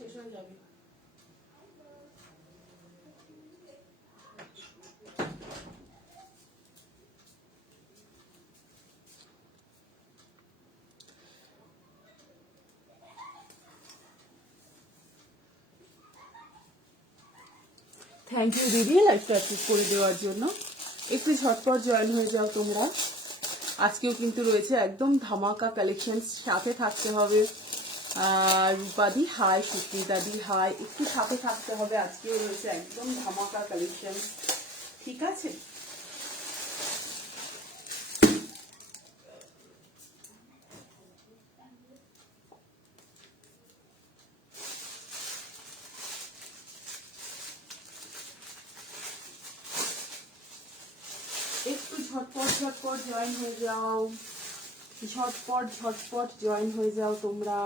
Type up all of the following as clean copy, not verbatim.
শেষ হয়ে যাবে। থ্যাংক ইউ দিদি লাইভটা অ্যাক্টিভ করে দেওয়ার জন্য। একটু ঝটপট জয়েন হয়ে যাও তোমরা। আজকেও কিন্তু রয়েছে একদম ধামাকা কালেকশন, সাথে থাকতে হবে। রূপাদি হাই, সুস্মিতাদি হাই, একটু সাথে থাকতে হবে। আজকেও রয়েছে একদম ধামাকা কালেকশন, ঠিক আছে? একটু ঝটপট ঝটপট জয়েন হয়ে যাও, ঝটপট ঝটপট জয়েন হয়ে যাও তোমরা।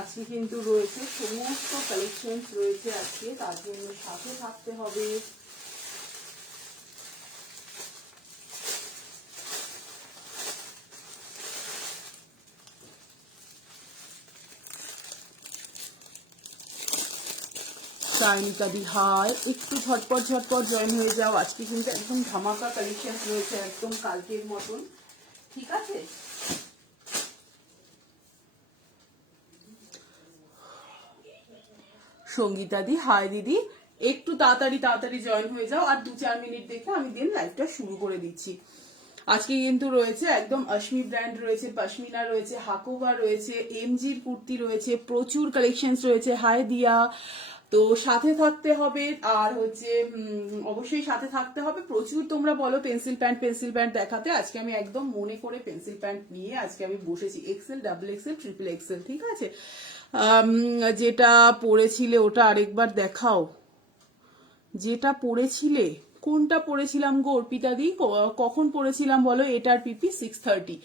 আজকে কিন্তু রয়েছে সমস্ত কালেকশন রয়েছে আজকে, তার জন্য সাথে থাকতে হবে। সায়নিকা দি হাই, একটু ঝটপট ঝটপট জয়েন হয়ে যাও। আজকে কিন্তু একদম ধামাকা কালেকশন রয়েছে, একদম কালকের মতন, ঠিক আছে? সঙ্গীতা দি হাই দিদি, একটু তাড়াতাড়ি তাড়াতাড়ি জয়েন হয়ে যাও। আর 2-4 মিনিট দেখে আমি দিন লাইভটা শুরু করে দিচ্ছি। আজকে কিন্তু রয়েছে একদম অশ্মি ব্র্যান্ড রয়েছে, পশমিনা রয়েছে, হাকোবা রয়েছে, এমজির কুর্তি রয়েছে, প্রচুর কালেকশন রয়েছে। হাই দিয়া, তো সাথে থাকতে হবে। আর হচ্ছে অবশ্যই সাথে থাকতে হবে। প্রচুর তোমরা বলো পেন্সিল প্যান্ট দেখাতে। আজকে আমি একদম মনে করে পেন্সিল প্যান্ট নিয়ে আজকে আমি বসেছি। XL, double XL, triple XL, ঠিক আছে? যেটা পড়েছিলে ওটা আরেকবার দেখাও। যেটা পড়েছিলে, কোনটা পড়েছিলাম গো অর্পিতাদি? কখন পড়েছিলাম বলো? এটার পিপি 630,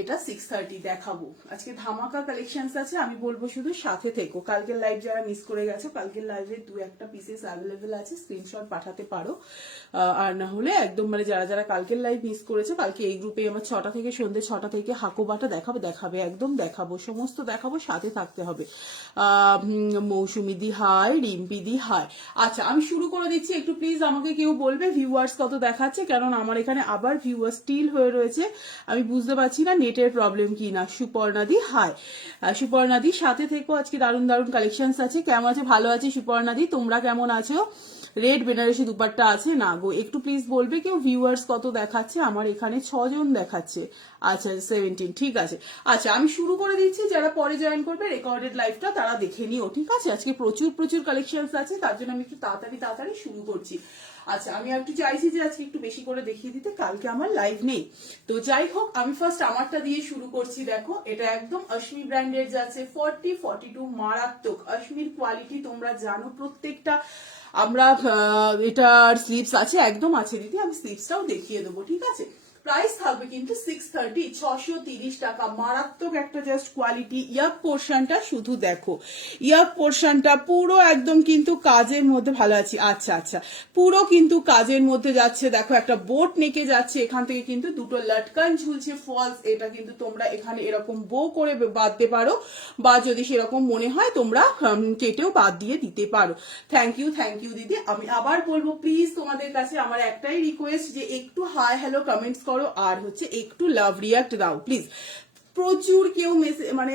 এটা 630 দেখাবো। আজকে ধামাকা কালেকশনস আছে, আমি বলবো শুধু সাথে থেকো। কালকের লাইভ যারা মিস করে গেছো, কালকের লাইভে 2-1টা পিসেস অ্যাভেলেবেল আছে, স্ক্রিনশট পাঠাতে পারো। আর না হলে একদম মানে যারা যারা কালকের লাইভ মিস করেছো, কালকে এই গ্রুপে আমার 6টা থেকে সন্ধ্যে 6টা থেকে হাকোবাটা দেখাবে একদম দেখাবো, সমস্ত দেখাবো, সাথে থাকতে হবে। মৌসুমি দি হাই, রিম্পি দি হাই। আচ্ছা আমি শুরু করে দিচ্ছি। একটু প্লিজ আমাকে কেউ বলবে ভিউয়ার্স কত দেখাচ্ছে, কারণ আমার এখানে আবার ভিউয়ার্স স্টিল হয়ে রয়েছে, আমি বুঝতে পারছি না নেটের প্রবলেম কি না। সুপর্ণাদি হাই, সুপর্ণাদি সাথে থেকো। আজকে দারুণ দারুণ কালেকশনস আছে। কেমন আছে? ভালো আছে সুপর্ণাদি, তোমরা কেমন আছো? রেড বেনারসি দুপাট্টা আছে না গো? একটু প্লিজ বলবে কেউ ভিউয়ার্স কত দেখাচ্ছে। আমার এখানে 6 জন দেখাচ্ছে। আচ্ছা 17, ঠিক আছে। আচ্ছা আমি শুরু করে দিচ্ছি। যারা পরে জয়েন করবে রেকর্ডেড লাইভটা তারা দেখে নিও, ঠিক আছে? আজকে প্রচুর প্রচুর কালেকশনস আছে, তার জন্য আমি একটু তাড়াতাড়ি তাড়াতাড়ি শুরু করছি। আচ্ছা আমি একটু চাইছি যে আজকে একটু বেশি করে দেখিয়ে দিতে, কালকে আমার লাইভ নেই। তো যাই হোক, আমি ফার্স্ট আমারটা দিয়ে শুরু করছি। দেখো এটা একদম অশ্মি ব্র্যান্ডের যাচ্ছে 40-42, মারাত্মক অশ্মির কোয়ালিটি তোমরা জানো প্রত্যেকটা। আমরা এটার স্লিপস আছে, একদম আছে দিদি, আমি স্লিপসটাও দেখিয়ে দেবো, ঠিক আছে? প্রাইস থাকবে কিন্তু 630, 630 টাকা। মারাত্মক একটা জাস্ট কোয়ালিটি। ইয়াক পোর্শনটা শুধু দেখো, ইয়াক পোর্শনটা পুরো একদম কিন্তু কাজের মধ্যে। ভালো আছি, আচ্ছা আচ্ছা, পুরো কিন্তু কাজের মধ্যে যাচ্ছে। দেখো একটা বোট নেকে যাচ্ছে, এখান থেকে কিন্তু দুটো লটকান ঝুলছে ফলস। এটা কিন্তু তোমরা এখানে এরকম বো করে বাঁধতে পারো, বা যদি সেরকম মনে হয় তোমরা কেটেও বাদ দিয়ে দিতে পারো। থ্যাংক ইউ দিদি। আমি আবার বলবো প্লিজ তোমাদের কাছে আমার একটাই রিকোয়েস্ট, যে একটু হাই হ্যালো কমেন্টস করো, আর হচ্ছে একটু লাভ রিয়াক্ট দাও প্লিজ। প্রচুর কেউ মানে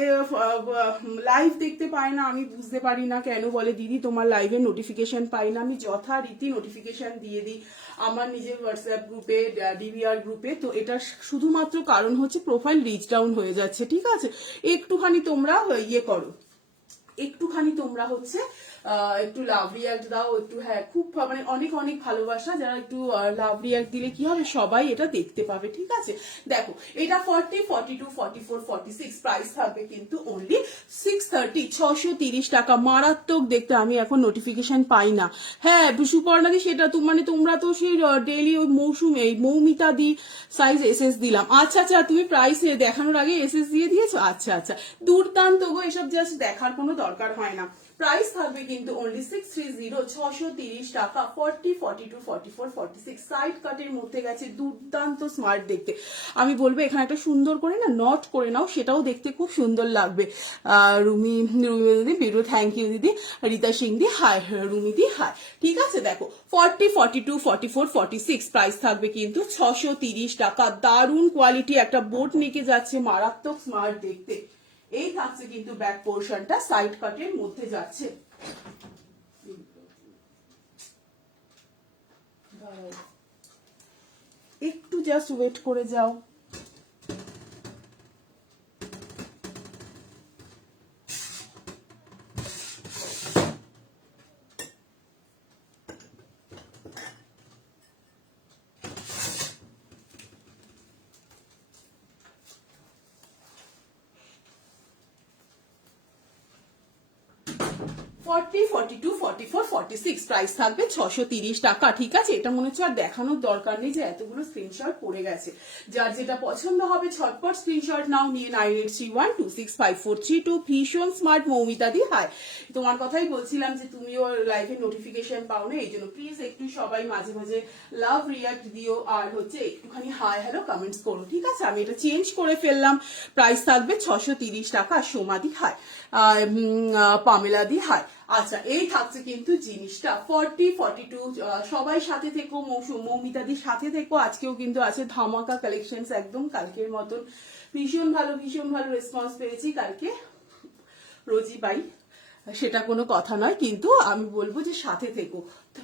লাইভ দেখতে পায় না, আমি বুঝতে পারি না কেন। বলে দিদি তোমার লাইভের নোটিফিকেশন পাই না। আমি যথারীতি নোটিফিকেশন দিয়ে দিই আমার নিজের হোয়াটসঅ্যাপ গ্রুপে, ডিভিআর গ্রুপে। তো এটা শুধুমাত্র কারণ হচ্ছে প্রোফাইল রিচ ডাউন হয়ে যাচ্ছে, ঠিক আছে? একটুখানি তোমরা ইয়ে করো, একটুখানি তোমরা হচ্ছে একটু লাভ রিয়াক্ট দাও একটু। হ্যাঁ খুব মানে অনেক অনেক ভালোবাসা। যারা একটু লাভ রিয়াক্ট দিলে কি হবে, সবাই এটা দেখতে পাবে, ঠিক আছে? দেখো এটা 40, 42, 44, 46, প্রাইস থাকবে কিন্তু অনলি 630, 630 টাকা। মারাত্মক দেখতে। আমি এখন নোটিফিকেশন পাই না। হ্যাঁ সুপর্ণাদি, সেটা তো মানে তোমরা তো সেই ডেইলি ওই মৌসুমে মৌমিতা দি সাইজ এসএস দিলাম। আচ্ছা আচ্ছা, তুমি প্রাইস দেখানোর আগে এসএস দিয়ে দিয়েছো? আচ্ছা আচ্ছা, দুর্দান্ত গো। এসব জাস্ট দেখার কোনো দরকার হয় না। প্রাইস থাকবে কিন্তু অনলি 630 টাকা। 40, 42, 44, 46 সাইড কাটের মধ্যে গেছে, দুর্দান্ত স্মার্ট দেখতে। আমি বলবো এখানে একটা সুন্দর করে না নট করে নাও, সেটাও দেখতে খুব সুন্দর লাগবে। রুমি দিদি বিরু, থ্যাংক ইউ দিদি। রীতা সিং দি হাই, রুমি দি হাই। ঠিক আছে, দেখো 40, 42, 44, 46 প্রাইস থাকবে কিন্তু 630 টাকা। দারুণ কোয়ালিটি, একটা বোট নেকে যাচ্ছে, মারাত্মক স্মার্ট দেখতে। এই থাকছে কিন্তু ব্যাক পোর্শনটা সাইড কাটের মধ্যে যাচ্ছে। একটু জাস্ট ওয়েট করে যাও। 40, 42, 44, 46 প্রাইস থাকবে 630 টাকা। ঠিক আছে, এটা মনে হচ্ছে আর দেখানোর দরকার নেই যে এতগুলো স্ক্রিনশট পড়ে গেছে। যার যেটা পছন্দ হবে ছটপট স্ক্রিনশট নাও, নিয়ে 9831265432। ভীষণ স্মার্ট মৌমিতা দি হাই। তোমার কথাই বলছিলাম যে তুমিও লাইভে নোটিফিকেশন পাও না, এই জন্য প্লিজ একটু সবাই মাঝে মাঝে লাভ রিয়াক্ট দিও, আর হচ্ছে একটুখানি হাই হ্যালো কমেন্টস করো। ঠিক আছে, আমি এটা চেঞ্জ করে ফেললাম। প্রাইস থাকবে 630 টাকা। সোমাদি হাই, পামেলা দি হাই। আচ্ছা, এই থাকছে কিন্তু জিনিসটা 40, 42। সবাই সাথে থেকো, মৌমিতাদির সাথে থেকো। আজকেও কিন্তু আছে ধামাকা কালেকশন, একদম কালকের মতন। ভীষণ ভালো রেসপন্স পেয়েছি কালকে, রোজই পাই, সেটা কোনো কথা নয়, কিন্তু আমি বলবো যে সাথে থেকো।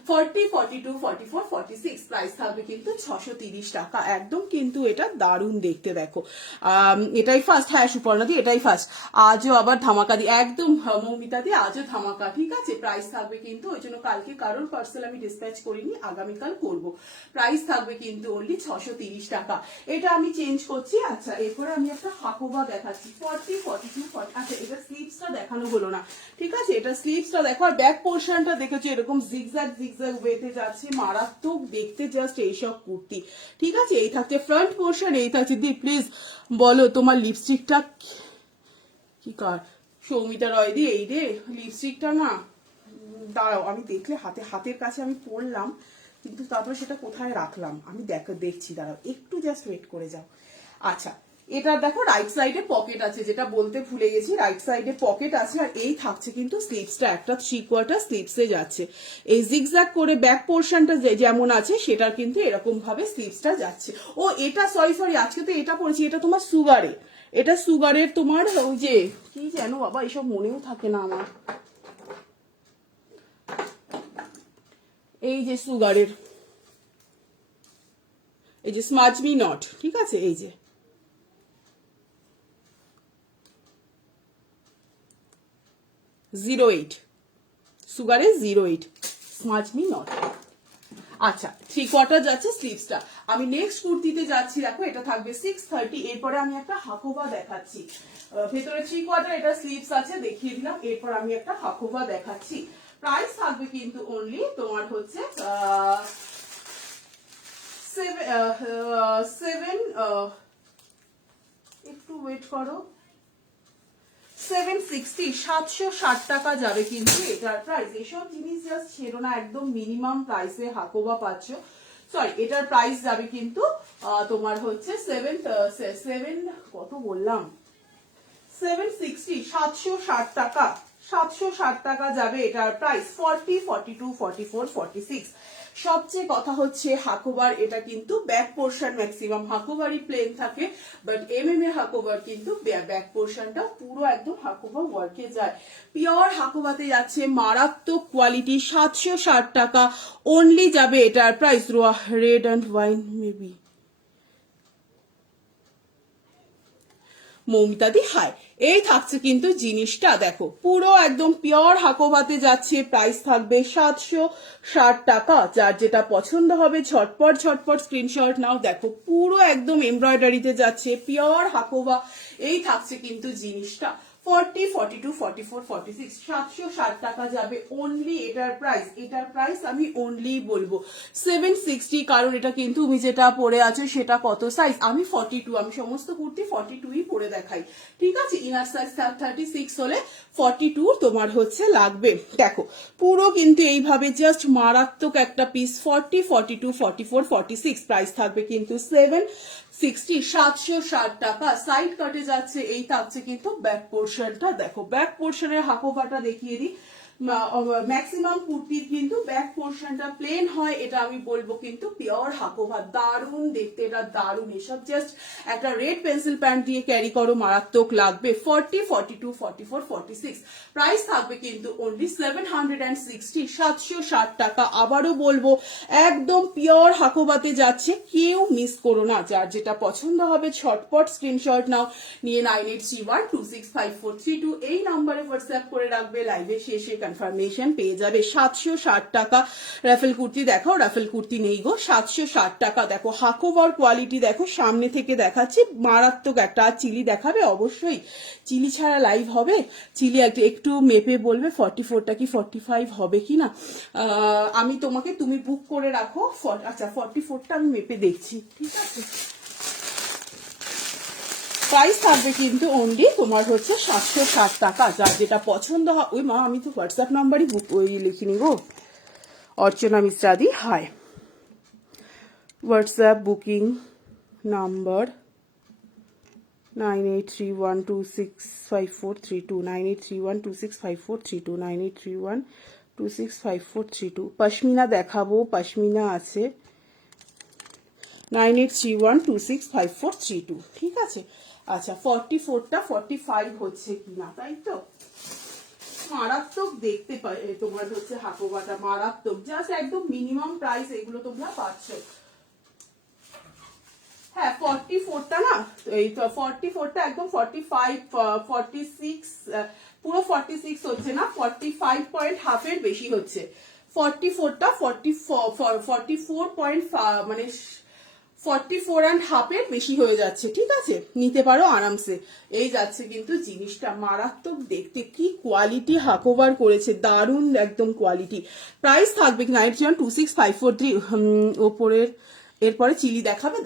40, 42, 44, 46 প্রাইস থাকবে কিন্তু 630 টাকা। একদম কিন্তু এটা দারুণ দেখতে, দেখো এটাই ফার্স্ট। হ্যাঁ সুপর্ণা দি, এটাই ফার্স্ট। আজও আবার ধামাকা দি, একদম মৌমিতা দি আজও ধামাকা। ঠিক আছে, প্রাইস থাকবে কিন্তু, ওই জন্য কালকে কারোর পার্সেল আমি ডিসপ্যাচ করিনি, আগামীকাল করব। প্রাইস থাকবে কিন্তু অনলি 630 টাকা। এটা আমি চেঞ্জ করছি। আচ্ছা, এরপরে আমি একটা হাকোবা দেখাচ্ছি 40, 42, 40। আচ্ছা, এটা স্লিভসটা দেখানো হলো না। ঠিক আছে, এটা স্লিভসটা দেখো, আর ব্যাক পোর্শনটা দেখেছো এরকম জিগজ্যাগ ওয়েতে যাচ্ছে, মারাত্মক দেখতে জাস্ট এইসব কুর্তি। ঠিক আছে, এই থাকছে ফ্রন্ট পোর্শন, এই থাকছে। দি প্লিজ বলো তোমার লিপস্টিকটা কি কার? সৌমিতা রয় দি, এই রে লিপস্টিকটা না, দাঁড়াও আমি দেখলে হাতের কাছে আমি পড়লাম, কিন্তু তারপরে সেটা কোথায় রাখলাম আমি দেখছি, দাঁড়াও একটু জাস্ট ওয়েট করে যাও। আচ্ছা, এটা দেখো রাইট সাইডে পকেট আছে, যেটা বলতে ভুলে গেছি, রাইট সাইডে পকেট আছে। আর এই থাকছে কিন্তু স্লিভসটা একটা 3/4 স্লিভসে যাচ্ছে, এই জিগজ্যাগ করে ব্যাক পোর্শনটা যেমন আছে সেটার কিন্তু এরকম ভাবে স্লিভসটা যাচ্ছে। ও এটা সরি আজকে তো এটা পড়েছি, এটা তোমার সুগারে, এটা সুগারের তোমার ওই যে কি যেন বাবা, এইসব মনেও থাকে না আমার, এই যে সুগারের, এই যে স্মাচ মি নট। ঠিক আছে, এই যে সুগারে 08 স্মাচ মি নট। আচ্ছা, 3/4 যাচ্ছে স্লিভসটা। আমি নেক্সট কুর্তিতে যাচ্ছি, দেখো এটা থাকবে 630। এরপরে আমি একটা হাকোবা দেখাচ্ছি, ভেতরে 3/4 এটা স্লিভস আছে, দেখিয়ে দিলাম। এরপর আমি একটা হাকোবা দেখাচ্ছি। প্রাইস থাকবে কিন্তু অনলি তোমার হচ্ছে 7, একটু ওয়েট করো, 760, 760 টাকা যাবে কিন্তু এটার প্রাইস। এসব জিনিস জাস্ট ছিল না, একদম মিনিমাম প্রাইসে হাকোবা পাচ্ছ। সরি, এটার প্রাইস যাবে কিন্তু তোমার হচ্ছে 7 কত বললাম, 760, 760 টাকা। 760 টাকা যাবে এটার প্রাইস। 40, 42, 44, 46। সবচেয়ে কথা হচ্ছে হাকোবার এটা কিন্তু ব্যাক পোর্শন, ম্যাক্সিমাম হাকোবারই প্লেন থাকে, বাট এমএম এ হাকোবার কিন্তু ব্যাক পোর্শনটা পুরো একদম হাকোবা ওয়ার্কে যায়। পিওর হাকোবাতে যাচ্ছে, মারাত্মক কোয়ালিটি। 760 টাকা অনলি যাবে এটার price. Red and wine maybe, মৌমিতাদি হাই। এই থাকছে কিন্তু জিনিসটা, দেখো পুরো একদম পিওর হাকোভাতে যাচ্ছে। প্রাইস থাকবে 760 টাকা। যার যেটা পছন্দ হবে ঝটপট স্ক্রিনশট নাও। দেখো পুরো একদম এমব্রয়ডারিতে যাচ্ছে, পিওর হাকোভা। এই থাকছে কিন্তু জিনিসটা 40, 42, 44, 46, 760 টাকা যাবে অনলি। এটার প্রাইস আমি অনলি বলবো 760, কারণ এটা কিন্তু তুমি যেটা পরে আছো সেটা কত সাইজ, আমি 42, আমি সমস্ত কুর্তি 42ই পরে দেখাই, ঠিক আছে। ইনার সাইজ 36 হলে 42 তোমার হচ্ছে লাগবে। দেখো পুরো কিন্তু এইভাবে জাস্ট মারাত্মক একটা পিস, 40, 42, 44, 46, প্রাইস থাকবে কিন্তু 760, 760 টাকা। সাইড কাটে যাচ্ছে, এই থাকছে কিন্তু ব্যাক পোর্শনটা। দেখো ব্যাক পোর্শনের হাকোবাটা দেখিয়ে দিই। ম্যাক্সিমাম কুর্তির কিন্তু ব্যাক পোর্শনটা প্লেন হয়, এটা আমি বলবো কিন্তু পিওর হাকোভা, দারুণ দেখতে, এটা দারুণ। এসব জাস্ট একটা রেড পেন্সিল প্যান্ট দিয়ে ক্যারি করো, মারাত্মক লাগবে। 40, 42, 44, 46, প্রাইস থাকবে কিন্তু অনলি 760, 760 টাকা। আবারও বলবো একদম পিওর হাকোবাতে যাচ্ছে, কেউ মিস করো না। যার যেটা পছন্দ হবে ঝটপট স্ক্রিনশট নাও, নিয়ে 9831265432 এই নাম্বারে হোয়াটসঅ্যাপ করে রাখবে, লাইভে শেষে কনফার্মেশন পেয়ে যাবে। 760 টাকা। রাফেল কুর্তি দেখাও, রাফেল কুর্তি নেই গো, 760 টাকা। দেখো হাকোভার কোয়ালিটি দেখো, সামনে থেকে দেখাচ্ছি, মারাত্মক একটা। আর চিলি দেখাবে অবশ্যই, চিলি ছাড়া লাইভ হবে? চিলি একটু মেপে বলবে 44টা কি 45 হবে কিনা। আমি তোমাকে, তুমি বুক করে রাখো। আচ্ছা 44টা আমি মেপে দেখছি, ঠিক আছে। প্রাইস থাকবে কিন্তু অনলি তোমার হচ্ছে 760 টাকা। যার যেটা পছন্দ হয়, ওই মা আমি তো হোয়াটসঅ্যাপ নাম্বারই বুক ওই লিখিনি গো। অর্চনা মিশ্রাদি, hi. WhatsApp booking number 9831265432, 9831265432, 9831265432। Pashmina দেখাবো, পশমিনা আছে 9831265432, ঠিক আছে। আচ্ছা 44টা 45 হচ্ছে কিনা, তাই তো। মারাত্মক দেখতে তোমার হচ্ছে হাকোবাটা, মারাত্মক, জাস্ট একদম মিনিমাম প্রাইস এগুলো তোমরা পাচ্ছ। হ্যাঁ 44টা না, এই তো 44টা একদম 45, 46, পুরো 46 হচ্ছে না, 45 পয়েন্ট হাফের বেশি হচ্ছে। 44টা 44 মানে 44 অ্যান্ড হাফের বেশি হয়ে যাচ্ছে, ঠিক আছে। নিতে পারো আরামসে। এই যাচ্ছে কিন্তু জিনিসটা মারাত্মক দেখতে, কি কোয়ালিটি হাকোভার করেছে, দারুণ একদম কোয়ালিটি। প্রাইস থাকবে 982654, ওপরের এরপরে চিলি দেখাবো।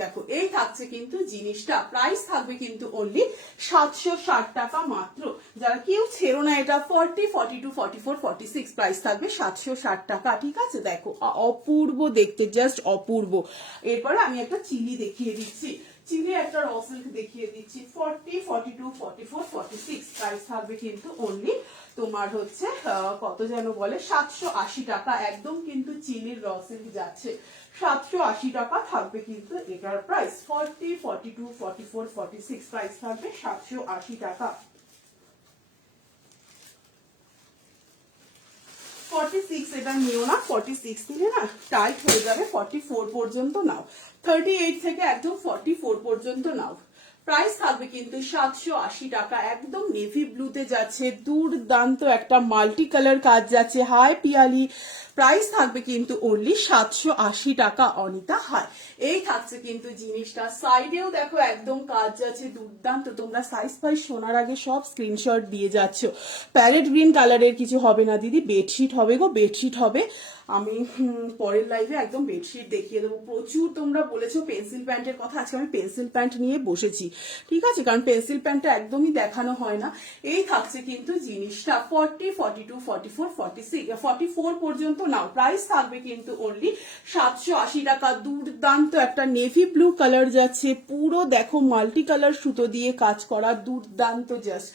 দেখো এই থাকছে কিন্তু জিনিসটা, প্রাইস থাকবে কিন্তু অনলি 760 টাকা মাত্র। যারা কেউ ছেড়ো না এটা, 40, 42, 44, 46, প্রাইস থাকবে 760 টাকা, ঠিক আছে। দেখো অপূর্ব দেখতে, জাস্ট অপূর্ব। এরপরে আমি একটা চিলি দেখিয়ে দিচ্ছি, চিলি একটা র সিল্ক দেখিয়ে দিচ্ছি। 40, 42, 44, 46, প্রাইস থাকবে কিন্তু অনলি তোমার হচ্ছে কত যেন বলে 780 টাকা। একদম কিন্তু চিলির র সিল্ক যাচ্ছে, 780 টাকা থাকবে কিন্তু এটার প্রাইস। 40, 42, 44, 46, প্রাইস থাকবে 780 টাকা। 46 এটা নিও না, 46 নিলে না টাইট হয়ে যাবে। 44 পর্যন্ত নাও, 38 থেকে একদম 44 পর্যন্ত নাও। প্রাইস থাকবে কিন্তু 780 টাকা। একদম নেভি ব্লুতে যাচ্ছে, দুর্দান্ত একটা মাল্টি কালার কাজ যাচ্ছে, হাই পিয়ালি। প্রাইস থাকবে কিন্তু অনলি 780 টাকা। অনিতা, হাই। এই থাকছে কিন্তু জিনিসটা, সাইডেও দেখো একদম কাজ যাচ্ছে, দুর্দান্ত। তোমরা সাইজ ফাইজ শোনার আগে সব স্ক্রিনশট দিয়ে যাচ্ছ। প্যারেট গ্রিন কালারের কিছু হবে না দিদি, বেডশিট হবে গো, বেডশিট হবে। আমি পরের লাইভে একদম বেডশিট দেখিয়ে দেবো। প্রচুর তোমরা বলেছো পেন্সিল প্যান্টের কথা, আজকে আমি পেন্সিল প্যান্ট নিয়ে বসেছি, ঠিক আছে, কারণ পেন্সিল প্যান্টটা একদমই দেখানো হয় না। এই থাকছে কিন্তু জিনিসটা 40, 42, 44, 46, 44 পর্যন্ত নাও। প্রাইস থাকবে কিন্তু অনলি 780 টাকা। দুর্দান্ত একটা নেভি ব্লু কালার যাচ্ছে, পুরো দেখো মাল্টি কালার সুতো দিয়ে কাজ করা, দুর্দান্ত, জাস্ট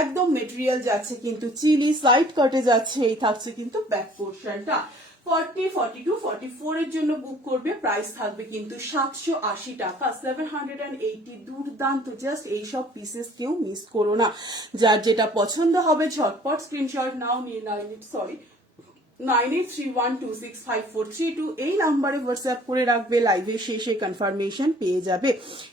একদম মেটেরিয়াল যাচ্ছে কিন্তু চিলি, সাইড কাটে যাচ্ছে। এই থাকছে কিন্তু ব্যাক পোর্শনটা। 40, 42, 44 এর জন্য বুক করবে, প্রাইস থাকবে কিন্তু 780 টাকা, 780। দুর্দান্ত, জাস্ট এইসব পিসেস কেউ মিস করো না। যার যেটা পছন্দ হবে ঝটপট স্ক্রিনশট নাও, নিয়ে 9831265432 এই নাম্বারে হোয়াটসঅ্যাপ করে রাখবে, লাইভের শেষে কনফার্মেশন পেয়ে যাবে।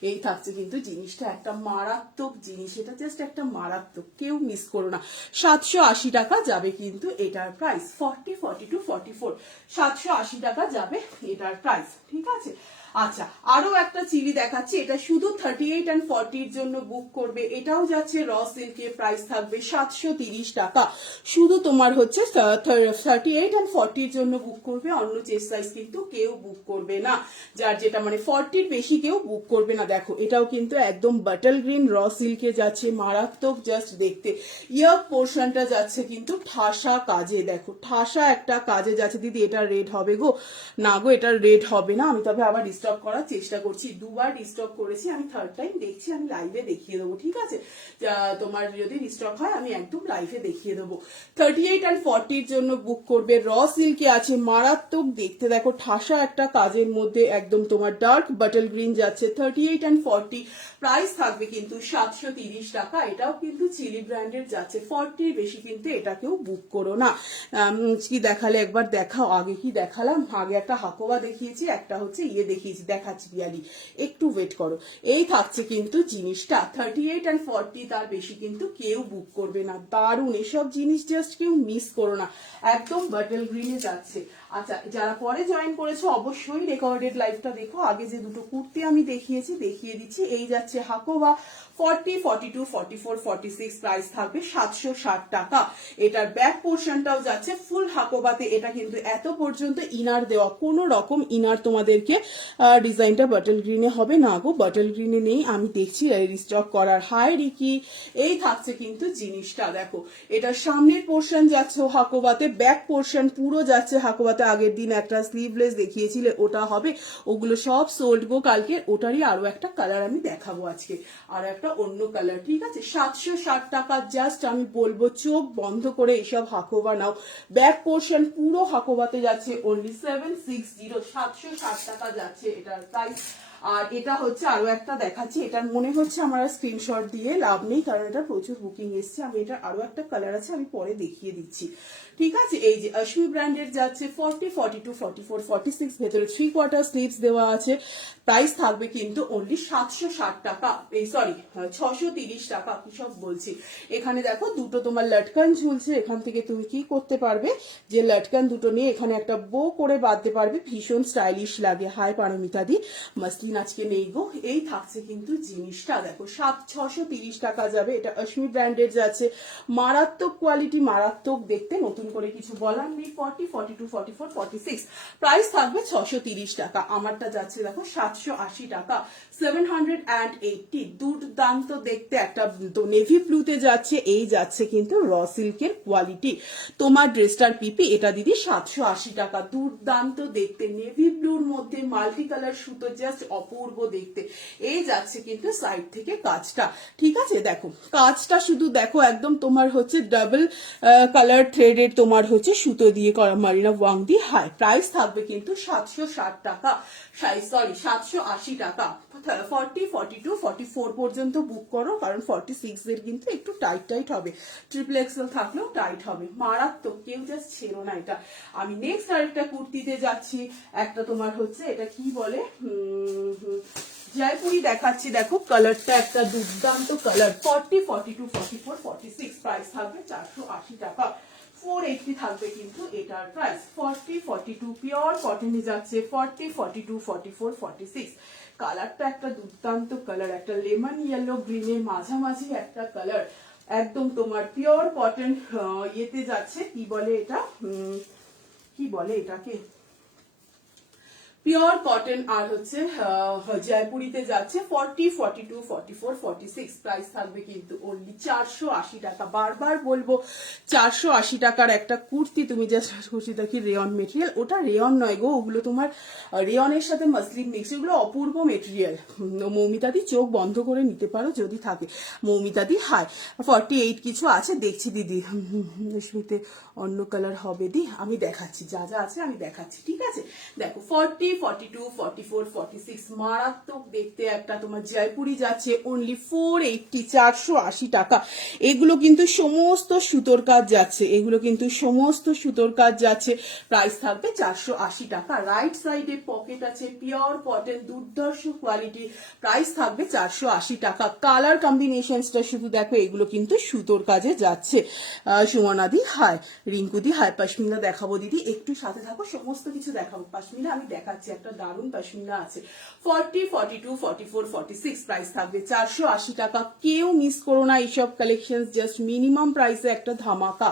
এই থাকছে কিন্তু জিনিসটা, একটা মারাত্মক জিনিস, এটা জাস্ট একটা মারাত্মক, কেউ মিস করো না। 780 টাকা যাবে কিন্তু এটার প্রাইস। 40, 42, 44, 780 টাকা যাবে এটার প্রাইস, ঠিক আছে। আচ্ছা, আরো একটা চিলি দেখাচ্ছি, এটা শুধু 38 and 40 এর জন্য বুক করবে। এটাও যাচ্ছে র সিল্কের, প্রাইস থাকবে 730 টাকা। শুধু তোমার হচ্ছে 38 and 40 এর জন্য বুক করবে, অন্য চেস্ট সাইজ কিন্তু কেউ বুক করবে না, যার যেটা মানে 40 বেশি কেউ বুক করবে না। দেখো এটাও কিন্তু একদম বাটল গ্রিন র সিল্কে যাচ্ছে, মারাত্মক জাস্ট দেখতে। ইয়ার পোর্শনটা যাচ্ছে কিন্তু ঠাসা কাজে, দেখো ঠাসা একটা কাজে যাচ্ছে। দিদি এটা রেড হবে গো? না গো, এটা রেড হবে না। আমি তবে আবার রিস্টক করার চেষ্টা করছি, দুবার রিস্টক করেছি, আমি থার্ড টাইম দেখছি, আমি লাইভে দেখিয়ে দেবো, ঠিক আছে? তোমার যদি রিস্টক হয় আমি একদম লাইভে দেখিয়ে দেবো। 38 and 40 এর জন্য বুক করবে, র সিল্কে আছে, মারাত্মক দেখতে। দেখো ঠাসা একটা কাজের মধ্যে একদম তোমার ডার্ক বাটল গ্রিন যাচ্ছে, 38 and 40, প্রাইস থাকবে কিন্তু 730 টাকা। এটাও কিন্তু চিলি ব্র্যান্ডের যাচ্ছে, 40 বেশি কিন্তু এটা কেউ বুক করো না। কি দেখালে একবার দেখাও, আগে কি দেখালাম? আগে একটা হাকোবা দেখিয়েছি, একটা হচ্ছে ইয়ে দেখিয়েছি, দেখাচ্ছি পিয়ালি, একটু ওয়েট করো। এই থাকছে কিন্তু জিনিসটা 38 and 40, তার বেশি কিন্তু কেউ বুক করবে না। দারুণ এসব জিনিস, জাস্ট কেউ মিস করো না, একদম বাটল গ্রিনে যাচ্ছে। আচ্ছা, যারা পরে জয়েন করেছো অবশ্যই রেকর্ডেড লাইভটা দেখো। আগে যে দুটো কুর্তি আমি দেখিয়েছি দেখিয়ে দিচ্ছি। এই যাচ্ছে হাকোবা 40, 42, 44, 46, প্রাইস থাকবে 760 টাকা। এটার ব্যাক পোর্শনটাও যাচ্ছে ফুল হাকোবাতে। এটা কিন্তু এত পর্যন্ত ইনার দেওয়া, কোনো রকম ইনার তোমাদেরকে ডিজাইনটা বাটল গ্রিনে হবে না গো, বাটল গ্রিনে নেই, আমি দেখছি রিস্টক করার। হাই রিকি, এই থাকছে কিন্তু জিনিসটা। দেখো এটার সামনের পোর্শন যাচ্ছে হাকোবাতে, ব্যাক পোর্শন পুরো যাচ্ছে হাকোবাতে। আগের দিন একটা স্লিভলেস দেখিয়েছিলে, ওটা হবে, ওগুলো সব সোল্ড গো কালকে। ওটারই আরো একটা কালার আমি দেখাবো আজকে, আর একটা অন্য কালার, ঠিক আছে? 760 টাকা জাস্ট। আমি বলবো চোখ বন্ধ করে এসব হাকোবা নাও। ব্যাক পোর্শন পুরো হাকোবাতে যাচ্ছে অনলি 760, 760 টাকা যাচ্ছে এটার প্রাইস। আর এটা হচ্ছে আরো একটা দেখাচ্ছি, এটার মনে হচ্ছে আমার স্ক্রিনশট দিয়ে লাভ নেই, কারণ এটা প্রচুর বুকিং এসছে। আমি এটা আরো একটা কালার আছে, আমি পরে দেখিয়ে দিচ্ছি, ঠিক আছে? এই যে অশ্মি ব্র্যান্ডের যাচ্ছে 40, 42, 44, 46, ভেতরে 3/4 স্লিভস দেওয়া আছে। প্রাইস থাকবে কিন্তু অনলি 760 টাকা, এই সরি 630 টাকা, কি সব বলছি। এখানে দেখো দুটো তোমার লটকান ঝুলছে, এখান থেকে তুমি কি করতে পারবে, যে লটকান দুটো নিয়ে এখানে একটা বো করে বাঁধতে পারবে, ভীষণ স্টাইলিশ লাগে। হাই পারমিতা দি, মাসলিন আজকে নেই গো। এই থাকছে কিন্তু জিনিসটা, দেখো 630 টাকা যাবে। এটা অশ্মি ব্র্যান্ডের যাচ্ছে, মারাত্মক কোয়ালিটি, মারাত্মক দেখতে, নতুন করে কিছু বলার নেই। 40, 42, 44, 46, প্রাইস থাকবে 630 টাকা। আমারটা যাচ্ছে দেখো 780 টাকা, 780, দুর্দান্ত দেখতে একটা নেভি ব্লুতে যাচ্ছে। এই যাচ্ছে কিন্তু র সিল্কের কোয়ালিটি। তোমার ড্রেসটার পিপি এটা দিদি 780 টাকা, দুর্দান্ত দেখতে, নেভি ব্লুর মধ্যে মাল্টি কালার সুতো, জাস্ট অপূর্ব দেখতে। এই যাচ্ছে কিন্তু সাইড থেকে কাজটা, ঠিক আছে? দেখো কাজটা শুধু দেখো, একদম তোমার হচ্ছে ডাবল কালার থ্রেডের তোমার হচ্ছে সুতো দিয়ে করা, মারিনা ওয়াং দি। হাই প্রাইস থাকবে কিন্তু 760 টাকা, সরি 780 টাকা। 40, 42, 44 পর্যন্ত বুক করো, কারণ 46 এর কিন্তু একটু টাইট টাইট হবে, ট্রিপল এক্সেল থাকলেও টাইট হবে। মারাত্মক, কেউ জাস্ট ছেড়ো না এটা। আমি নেক্সট আরেকটা কুর্তিতে যাচ্ছি, একটা তোমার হচ্ছে এটা কি বলে, জয়পুরি দেখাচ্ছি। দেখো কালারটা একটা দুর্দান্ত কালার, 40, 42, 44, 46, প্রাইস থাকবে 480 টাকা। 480 থাকবে কিন্তু এটার প্রাইস। 40, 42 পিওর কটনে যাচ্ছে, 40, 42, 44, 46, কালারটা একটা দুর্দান্ত কালার, একটা লেমন ইয়েলো গ্রিনের মাঝামাঝি একটা কালার, একদম তোমার পিওর কটন ইয়েতে যাচ্ছে, কি বলে এটা, কি বলে এটাকে, পিওর কটন। আর হচ্ছে জয়পুরিতে যাচ্ছে 40, 42, 44, 46, প্রাইস থাকবে কিন্তু অনলি 480 টাকা। বারবার বলবো 480 টাকার একটা কুর্তি, তুমি জাস্ট কুর্তি দেখি রেয়ন মেটেরিয়াল, ওটা রেয়ন নয় গো, ওগুলো তোমার রেয়নের সাথে মাসলিন মিক্স, এগুলো অপূর্ব মেটেরিয়াল। মৌমিতাদি চোখ বন্ধ করে নিতে পারো যদি থাকে। মৌমিতাদি হাই 48 কিছু আছে দেখছি দিদি, রশ্মিতে অন্য কালার হবে দি, আমি দেখাচ্ছি, যা যা আছে আমি দেখাচ্ছি, ঠিক আছে? দেখো 40, 42, 44, 46, মারাত্মক দেখতে একটা তোমার জয়পুরি যাচ্ছে অনলি 480, 480 টাকা। এগুলো কিন্তু সমস্ত সুতোর কাজ যাচ্ছে, এগুলো কিন্তু সমস্ত সুতোর কাজ যাচ্ছে। প্রাইস থাকবে 480 টাকা। রাইট সাইডে পকেট আছে, পিওর কটন, দুর্ধর্ষ কোয়ালিটি, প্রাইস থাকবে 480 টাকা। কালার কম্বিনেশনসটা শুধু দেখো, এগুলো কিন্তু সুতোর কাজে যাচ্ছে। সুমনাদি হাই, রিঙ্কুদি হাই, পশমিনা দেখাবো দিদি, একটু সাথে থাকো, সমস্ত কিছু দেখাবো। পশমিনা আমি দেখাচ্ছি, দেখাচ্ছি, একটা দারুণ পশমিনা আছে 40, 42, 44, 46 প্রাইস থাকবে 480 টাকা। কেউ মিস করো না এইসব কালেকশন, জাস্ট মিনিমাম প্রাইসে একটা ধামাকা।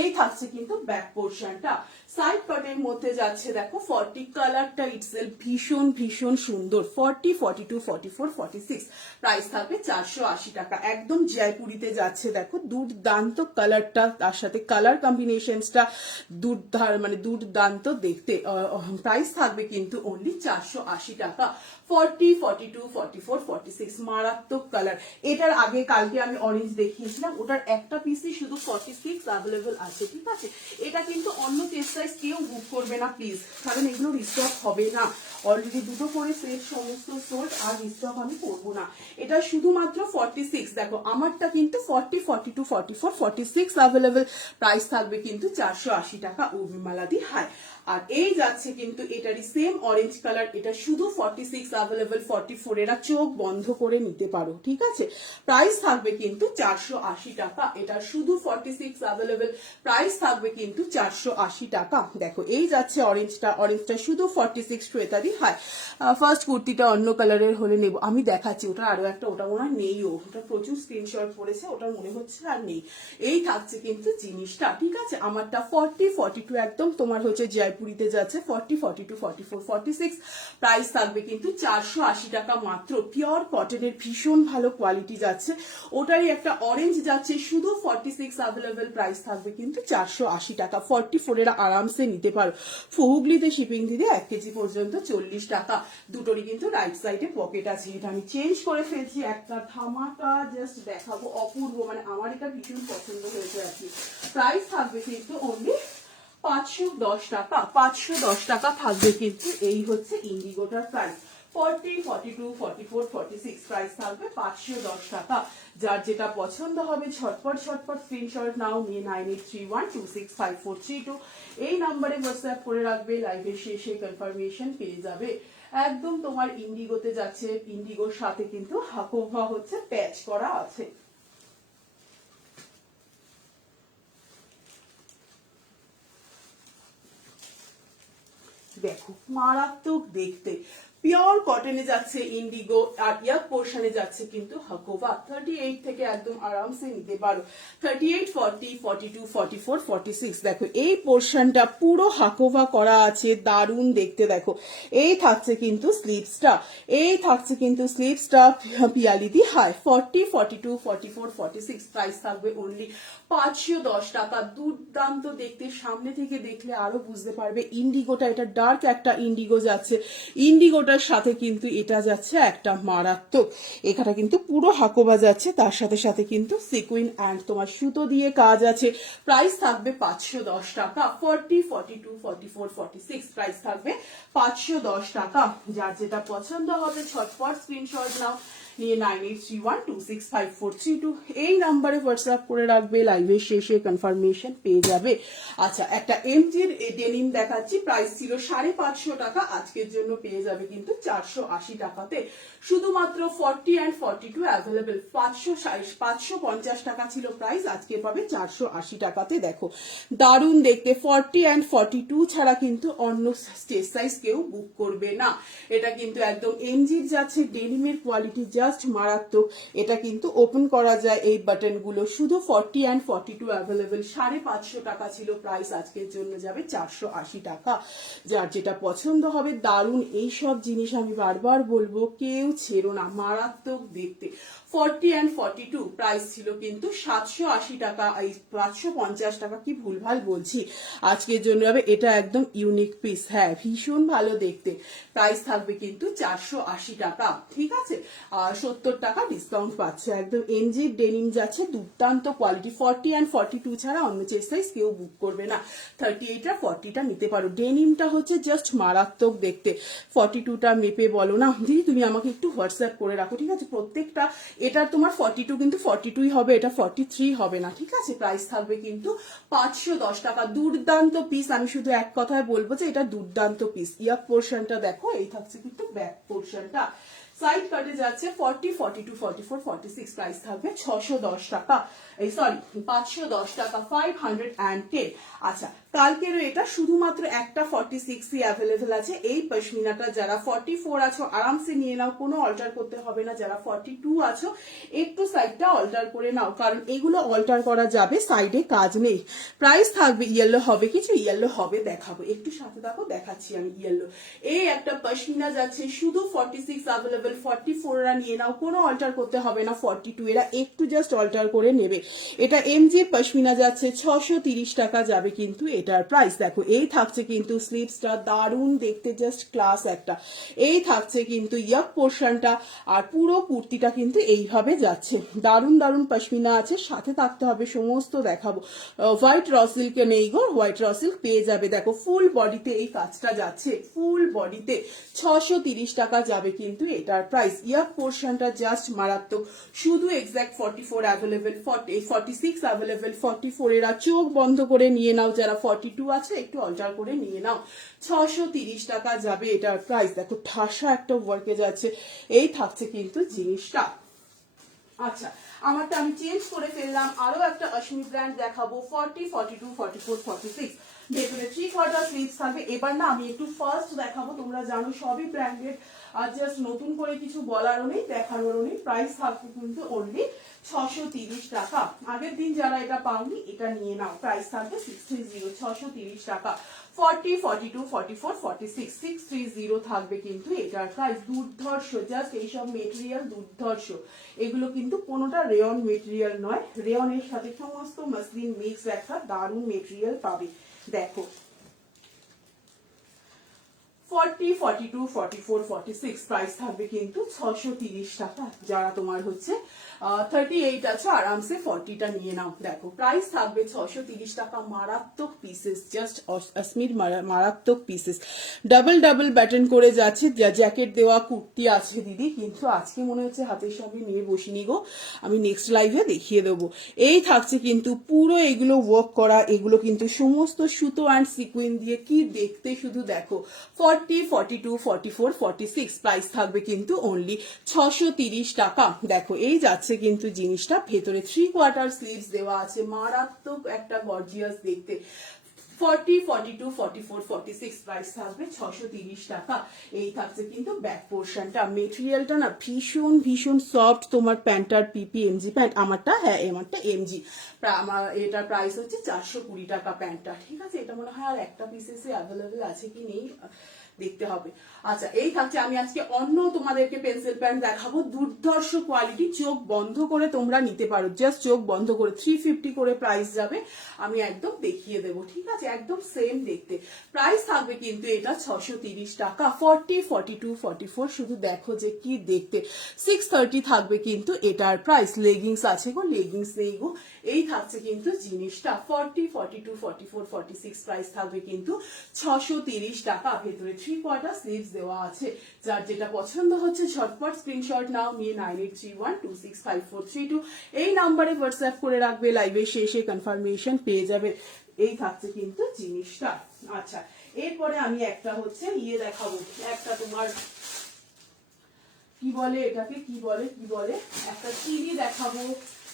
এই থাকছে কিন্তু ব্যাক পোর্শনটা, সাইড পার্টের মধ্যে যাচ্ছে দেখো 40, কালারটা ইটসেলফ ভীষণ ভীষণ সুন্দর 40, 42, 44, 46 প্রাইস থাকবে 480 টাকা। একদম জয়পুরিতে যাচ্ছে দেখো, দুর্দান্ত কালারটা, তার সাথে কালার কম্বিনেশনসটা দুর্দান্ত দেখতে। প্রাইস থাকবে কিন্তু অনলি 480 টাকা। 40, 42, 44, 46 মারাত্মক কালার। এটার আগে কালকে আমি অরেঞ্জ দেখিয়েছিলাম, ওটার একটা পিসই শুধু 46 অ্যাভেলেবল আছে, ঠিক আছে। এটা কিন্তু অন্য কেস সাইজ কেউ বুক করবে না প্লিজ, কারণ এগুলো রিস্টক হবে না। অলরেডি দুটো করে সেট সমস্ত সোল্ড, আর রিস্টক আমি করবো না। এটা শুধুমাত্র 46, দেখো আমারটা কিন্তু 40, 42, 44, 46 অ্যাভেলেবল। প্রাইস থাকবে কিন্তু 480 টাকা উর্মিমালাদি হাই। আর এই যাচ্ছে কিন্তু এটারই সেম অরেঞ্জ কালার, এটা শুধু 46 অ্যাভেলেবল, 44 এরা চোখ বন্ধ করে নিতে পারো, ঠিক আছে। প্রাইস থাকবে কিন্তু 480 টাকা, এটা শুধু 46 অ্যাভেলেবল, প্রাইস থাকবে কিন্তু 480 টাকা। দেখো এই যাচ্ছে অরেঞ্জটা শুধু 46 শ্বেতাদি হাই। ফার্স্ট কুর্তিটা অন্য কালারের হলে নেব, আমি দেখাচ্ছি। ওটা আরো একটা, ওটা মনে হয় নেই, ওটা প্রচুর স্ক্রিনশট পড়েছে, ওটা মনে হচ্ছে আর নেই। এই থাকছে কিন্তু জিনিসটা, ঠিক আছে। আমারটা 40, 42 একদম তোমার হচ্ছে জয়পুরিতে যাচ্ছে 40, 42, 44, 46 প্রাইস থাকবে কিন্তু 480 টাকা মাত্র। পিওর কটনের ভীষণ ভালো কোয়ালিটি যাচ্ছে। ওটারই একটা অরেঞ্জ যাচ্ছে শুধু 46 অ্যাভেলেবল, প্রাইস থাকবে কিন্তু 480 টাকা। 44 এরা আরামসে নিতে পারো। হুগলিতে শিপিং দিলে 1 কেজি পর্যন্ত 40 টাকা। দুটোরই কিন্তু রাইট সাইডে পকেট আছে। এটা আমি চেঞ্জ করে ফেলছি, একটা ধামাকা জাস্ট দেখাবো, অপূর্ব, মানে আমার এটা ভীষণ পছন্দ হয়েছে আর কি। প্রাইস থাকবে কিন্তু অনলি 510 টাকা। 510 টাকা থাকবে কিন্তু। এই হচ্ছে ইন্ডিগোটার প্রাইস। 40, 42, 44, 46 প্রাইস থাকবে 510 টাকা। যার যেটা পছন্দ হবে ঝটপট স্ক্রিনশট নাও, নিয়ে 9831265432 এই নাম্বারে হোয়াটসঅ্যাপ করে রাখবে। লাইভের শেষে কনফার্মেশন পেয়ে যাবে। একদম তোমার ইন্ডিগোতে যাচ্ছে, ইন্ডিগোর সাথে কিন্তু হাকোভা হচ্ছে প্যাচ করা আছে। দেখো মারাত্মক দেখতে, পিওর কটনে যাচ্ছে ইন্ডিগো, আর ইয়াক পোর্শনে যাচ্ছে কিন্তু হাকোভা। 38 থেকে একদম আরামসে নিতে পারো। 38, 40, 42, 44, 46 দেখো এই পোর্শনটা পুরো হাকোভা করা আছে, দারুণ দেখতে। দেখো এই থাকছে কিন্তু স্লিভসটা, পিয়ালিদি হাই। 40, 42, 44, 46 প্রাইস থাকবে অনলি 510 টাকা। দুর্দান্ত দেখতে, সামনে থেকে দেখলে আরো বুঝতে পারবে ইন্ডিগোটা, এটা ডার্ক একটা ইন্ডিগো যাচ্ছে। ইন্ডিগোটার সাথে কিন্তু এটা যাচ্ছে একটা মারাত্মক, এখানে কিন্তু পুরো হাকোবা যাচ্ছে, তার সাথে সাথে কিন্তু সিকুইন অ্যান্ড তোমার সুতো দিয়ে কাজ আছে। প্রাইস থাকবে 510 টাকা। 40, 42, 44, 46 প্রাইস থাকবে 510 টাকা। যার যেটা পছন্দ হবে ঝটপট স্ক্রিনশট নাও, নিয়ে 9831265432 এই নাম্বারে হোয়াটসঅ্যাপ করে রাখবে। লাইভের শেষে কনফার্মেশন পেয়ে যাবে। আচ্ছা, একটা এমজির ডেনিম দেখাচ্ছি, প্রাইস ছিল 550 টাকা, আজকের জন্য পেয়ে যাবে কিন্তু 480 টাকাতে। শুধুমাত্র 40 অ্যান্ড 42 অ্যাভেলেবেল। 550 টাকা ছিল প্রাইস, আজকে পাবে 480 টাকাতে। দেখো দারুণ দেখতে, 40 অ্যান্ড 42 ছাড়া কিন্তু অন্য স্টেজ সাইজ কেউ বুক করবে না। এটা কিন্তু একদম এমজির যাচ্ছে, ডেনিমের কোয়ালিটি জাস্ট মারাত্মক। এটা কিন্তু ওপেন করা যায় এই বাটন গুলো। শুধু 40 অ্যান্ড 42 অ্যাভেলেবেল। 550 টাকা ছিল প্রাইস, আজকের জন্য যাবে 480 টাকা। যার যেটা পছন্দ হবে, দারুণ এই সব জিনিস আমি বারবার বলবো, কেউ ছেড়ো না, মারাত্মক দেখতে। 40 অ্যান্ড 42 প্রাইস ছিল কিন্তু 780 টাকা, এই 550 টাকা, কি ভুলভাল বলছি। আজকের জন্য হবে এটা একদম ইউনিক পিস, হ্যাঁ ভীষণ ভালো দেখতে। প্রাইস থাকবে কিন্তু 480 টাকা, ঠিক আছে। আর 70 টাকা ডিসকাউন্ট পাচ্ছে। একদম এনজির ডেনিম যাচ্ছে, দুর্দান্ত কোয়ালিটি। 40 অ্যান্ড 42 ছাড়া অন্য চেস্ট সাইজ কেউ বুক করবে না। 38 আর 40টা নিতে পারো। ডেনিমটা হচ্ছে জাস্ট মারাত্মক দেখতে। 42টা মেপে বলো না দিদি, তুমি আমাকে একটু হোয়াটসঅ্যাপ করে রাখো, ঠিক আছে। প্রত্যেকটা, এটা তোমার 42 কিন্তু 42ই হবে, এটা 43 হবে না, ঠিক আছে। প্রাইস থাকবে কিন্তু 510 টাকা। দুর্দান্ত পিস, আমি শুধু এক কথায় বলবো যে এটা দুর্দান্ত পিস। ইয়াক পোর্শনটা দেখো, এই থাকছে কিন্তু ব্যাক পোর্শনটা। সাইড কাটে যাচ্ছে 40, 42, 44, 46 প্রাইস থাকবে 610 টাকা, এই সরি 510 টাকা, 510। আচ্ছা, কালকেরও এটা শুধুমাত্র একটা 46ই অ্যাভেলেবেল আছে। এই পশমিনাটা যারা 44 আছো আরামসে নিয়ে নাও, কোনো অল্টার করতে হবে না। যারা 42 আছো একটু সাইডটা অল্টার করে নাও, কারণ এগুলো অল্টার করা যাবে, সাইডে কাজ নেই। প্রাইস থাকবে ইয়েলো হবে, কিছু ইয়েলো হবে দেখাবো, একটু সাথে দেখো দেখাচ্ছি আমি ইয়েলো। এই একটা পশমিনা যাচ্ছে শুধু 46 অ্যাভেলেবেল, 44 এরা নিয়ে নাও, কোনো অল্টার করতে হবে না। 42 এরা একটু জাস্ট অল্টার করে নেবে। এটা এমজি পশমিনা যাচ্ছে 630 টাকা যাবে কিন্তু এটার প্রাইস। দেখো এই থাকছে কিন্তু স্লিভসটা দারুণ দেখতে, জাস্ট ক্লাস একটা। এই থাকছে কিন্তু ইয়াক পোর্শনটা, আর পুরো কুর্তিটা কিন্তু এইভাবে যাচ্ছে। দারুণ দারুণ পশমিনা আছে, সাথে থাকতে হবে সমস্ত দেখাবো। হোয়াইট র সিল্কে নেই গো, হোয়াইট র সিল্ক পেয়ে যাবে। দেখো ফুল বডিতে এই কাজটা যাচ্ছে, ফুল বডিতে 630 টাকা যাবে কিন্তু এটার প্রাইস। ইয়াক পোর্শনটা জাস্ট মারাত্মক, শুধু এক্সাক্ট 44 অ্যাভেলেবেল, 46 অ্যাভেলেবেল, 44 এরা চোখ বন্ধ করে নিয়ে নাও। যারা 42 আছে একটু অল্টার করে নিয়ে নাও, 630 টাকা যাবে এটার প্রাইস। দেখো ঠাসা একটা ওয়ার্কে যাচ্ছে, এই থাকছে কিন্তু জিনিসটা। আচ্ছা, আমারটা আমি চেঞ্জ করে ফেললাম, আরো একটা অশ্মি ব্র্যান্ড দেখাবো। 40, 42, 44, 46 ভেতরে 3/4 স্লিভস থাকবে। এবার না আমি একটু ফার্স্ট দেখাবো, তোমরা জানো সবই ব্র্যান্ডেড, আর জাস্ট নতুন করে কিছু বলারও নেই, দেখানোরও নেই। প্রাইস থাকবে কিন্তু অনলি 630 টাকা। আগের দিন যারা এটা পাওনি এটা নিয়ে নাও, প্রাইস থাকবে 630, 630 টাকা। 40, 42, 44, 46, 630 থাকবে কিন্তু এটার প্রাইস। দুর্ধর্ষ, জাস্ট এইসব মেটেরিয়াল দুর্ধর্ষ। এগুলো কিন্তু কোনোটা রেয়ন মেটেরিয়াল নয়, রেয়নের সাথে সমস্ত মাসলিন মিক্স একটা দারুণ মেটেরিয়াল পাবে। দেখো 40, 42, 44, 46 প্রাইস থাকবে কিন্তু 630 টাকা। যারা তোমার হচ্ছে 38 আছে আরামসে 40টা নিয়ে নাও। দেখো প্রাইস থাকবে 630 টাকা। মারাত্মক পিসেস, জাস্ট অশ্মির মারাত্মক পিসেস। ডাবল ডাবল ব্যাটন করে যাচ্ছে, জ্যাকেট দেওয়া কুর্তি আছে দিদি, কিন্তু আজকে মনে হচ্ছে হাতের সঙ্গে নিয়ে বসিনি গো, আমি নেক্সট লাইভে দেখিয়ে দেবো। এই থাকছে কিন্তু পুরো এগুলো ওয়ার্ক করা, এগুলো কিন্তু সমস্ত সুতো অ্যান্ড সিকুইন দিয়ে, কি দেখতে শুধু দেখো। 40, 42, 44, 46 প্রাইস থাকবে কিন্তু অনলি 630 টাকা। দেখো এই যাচ্ছে কিন্তু জিনিসটা, ভেতরে 3/4 স্লিভস দেওয়া আছে, মারাত্মক একটা গর্জিয়াস দেখতে। 40, 42, 44, 46 প্রাইস থাকবে 630 টাকা। এই থাকছে কিন্তু ব্যাক পোর্শনটা, মেটেরিয়ালটা না ভীষণ ভীষণ সফট। তোমার প্যান্টার পিপি এমজি প্যান্ট, আমারটা হ্যাঁ আমারটা এমজি, আমার এটার প্রাইস হচ্ছে 420 টাকা প্যান্টটা। ঠিক আছে, এটা মনে হয় আর একটা পিসেসে অ্যাভেলেবেল আছে কি নেই দেখতে হবে। আচ্ছা, এই থাকছে, আমি আজকে অন্য তোমাদেরকে পেন্সিল প্যান্ট দেখাবো, দুর্ধর্ষ কোয়ালিটি, চোখ বন্ধ করে তোমরা নিতে পারো, জাস্ট চোখ বন্ধ করে। 350 করে প্রাইস যাবে, আমি একদম দেখিয়ে দেবো। ঠিক আছে, একদম সেম দেখতে। প্রাইস থাকবে কিন্তু এটা 630 টাকা। 40, 42, 44 শুধু দেখো যে কি দেখতে। 630 থাকবে কিন্তু এটার প্রাইস। লেগিংস আছে গো, লেগিংস নেই গো। এই থাকছে কিন্তু জিনিসটা। 40, 42, 44, 46 প্রাইস থাকবে কিন্তু 630 টাকা। ভেতরে 3/4 স্লিভস দেওয়া আছে। যার যেটা পছন্দ হচ্ছে ঝটপট স্ক্রিনশট নাও, নিয়ে 9831265432 এই নাম্বারে হোয়াটসঅ্যাপ করে রাখবে। লাইভের শেষে কনফার্মেশন পেয়ে যাবে। এই থাকছে কিন্তু জিনিসটা। আচ্ছা, এরপরে আমি একটা হচ্ছে ইয়ে দেখাবো, একটা তোমার কি বলে এটাকে, কি বলে একটা চিনি দেখাবো।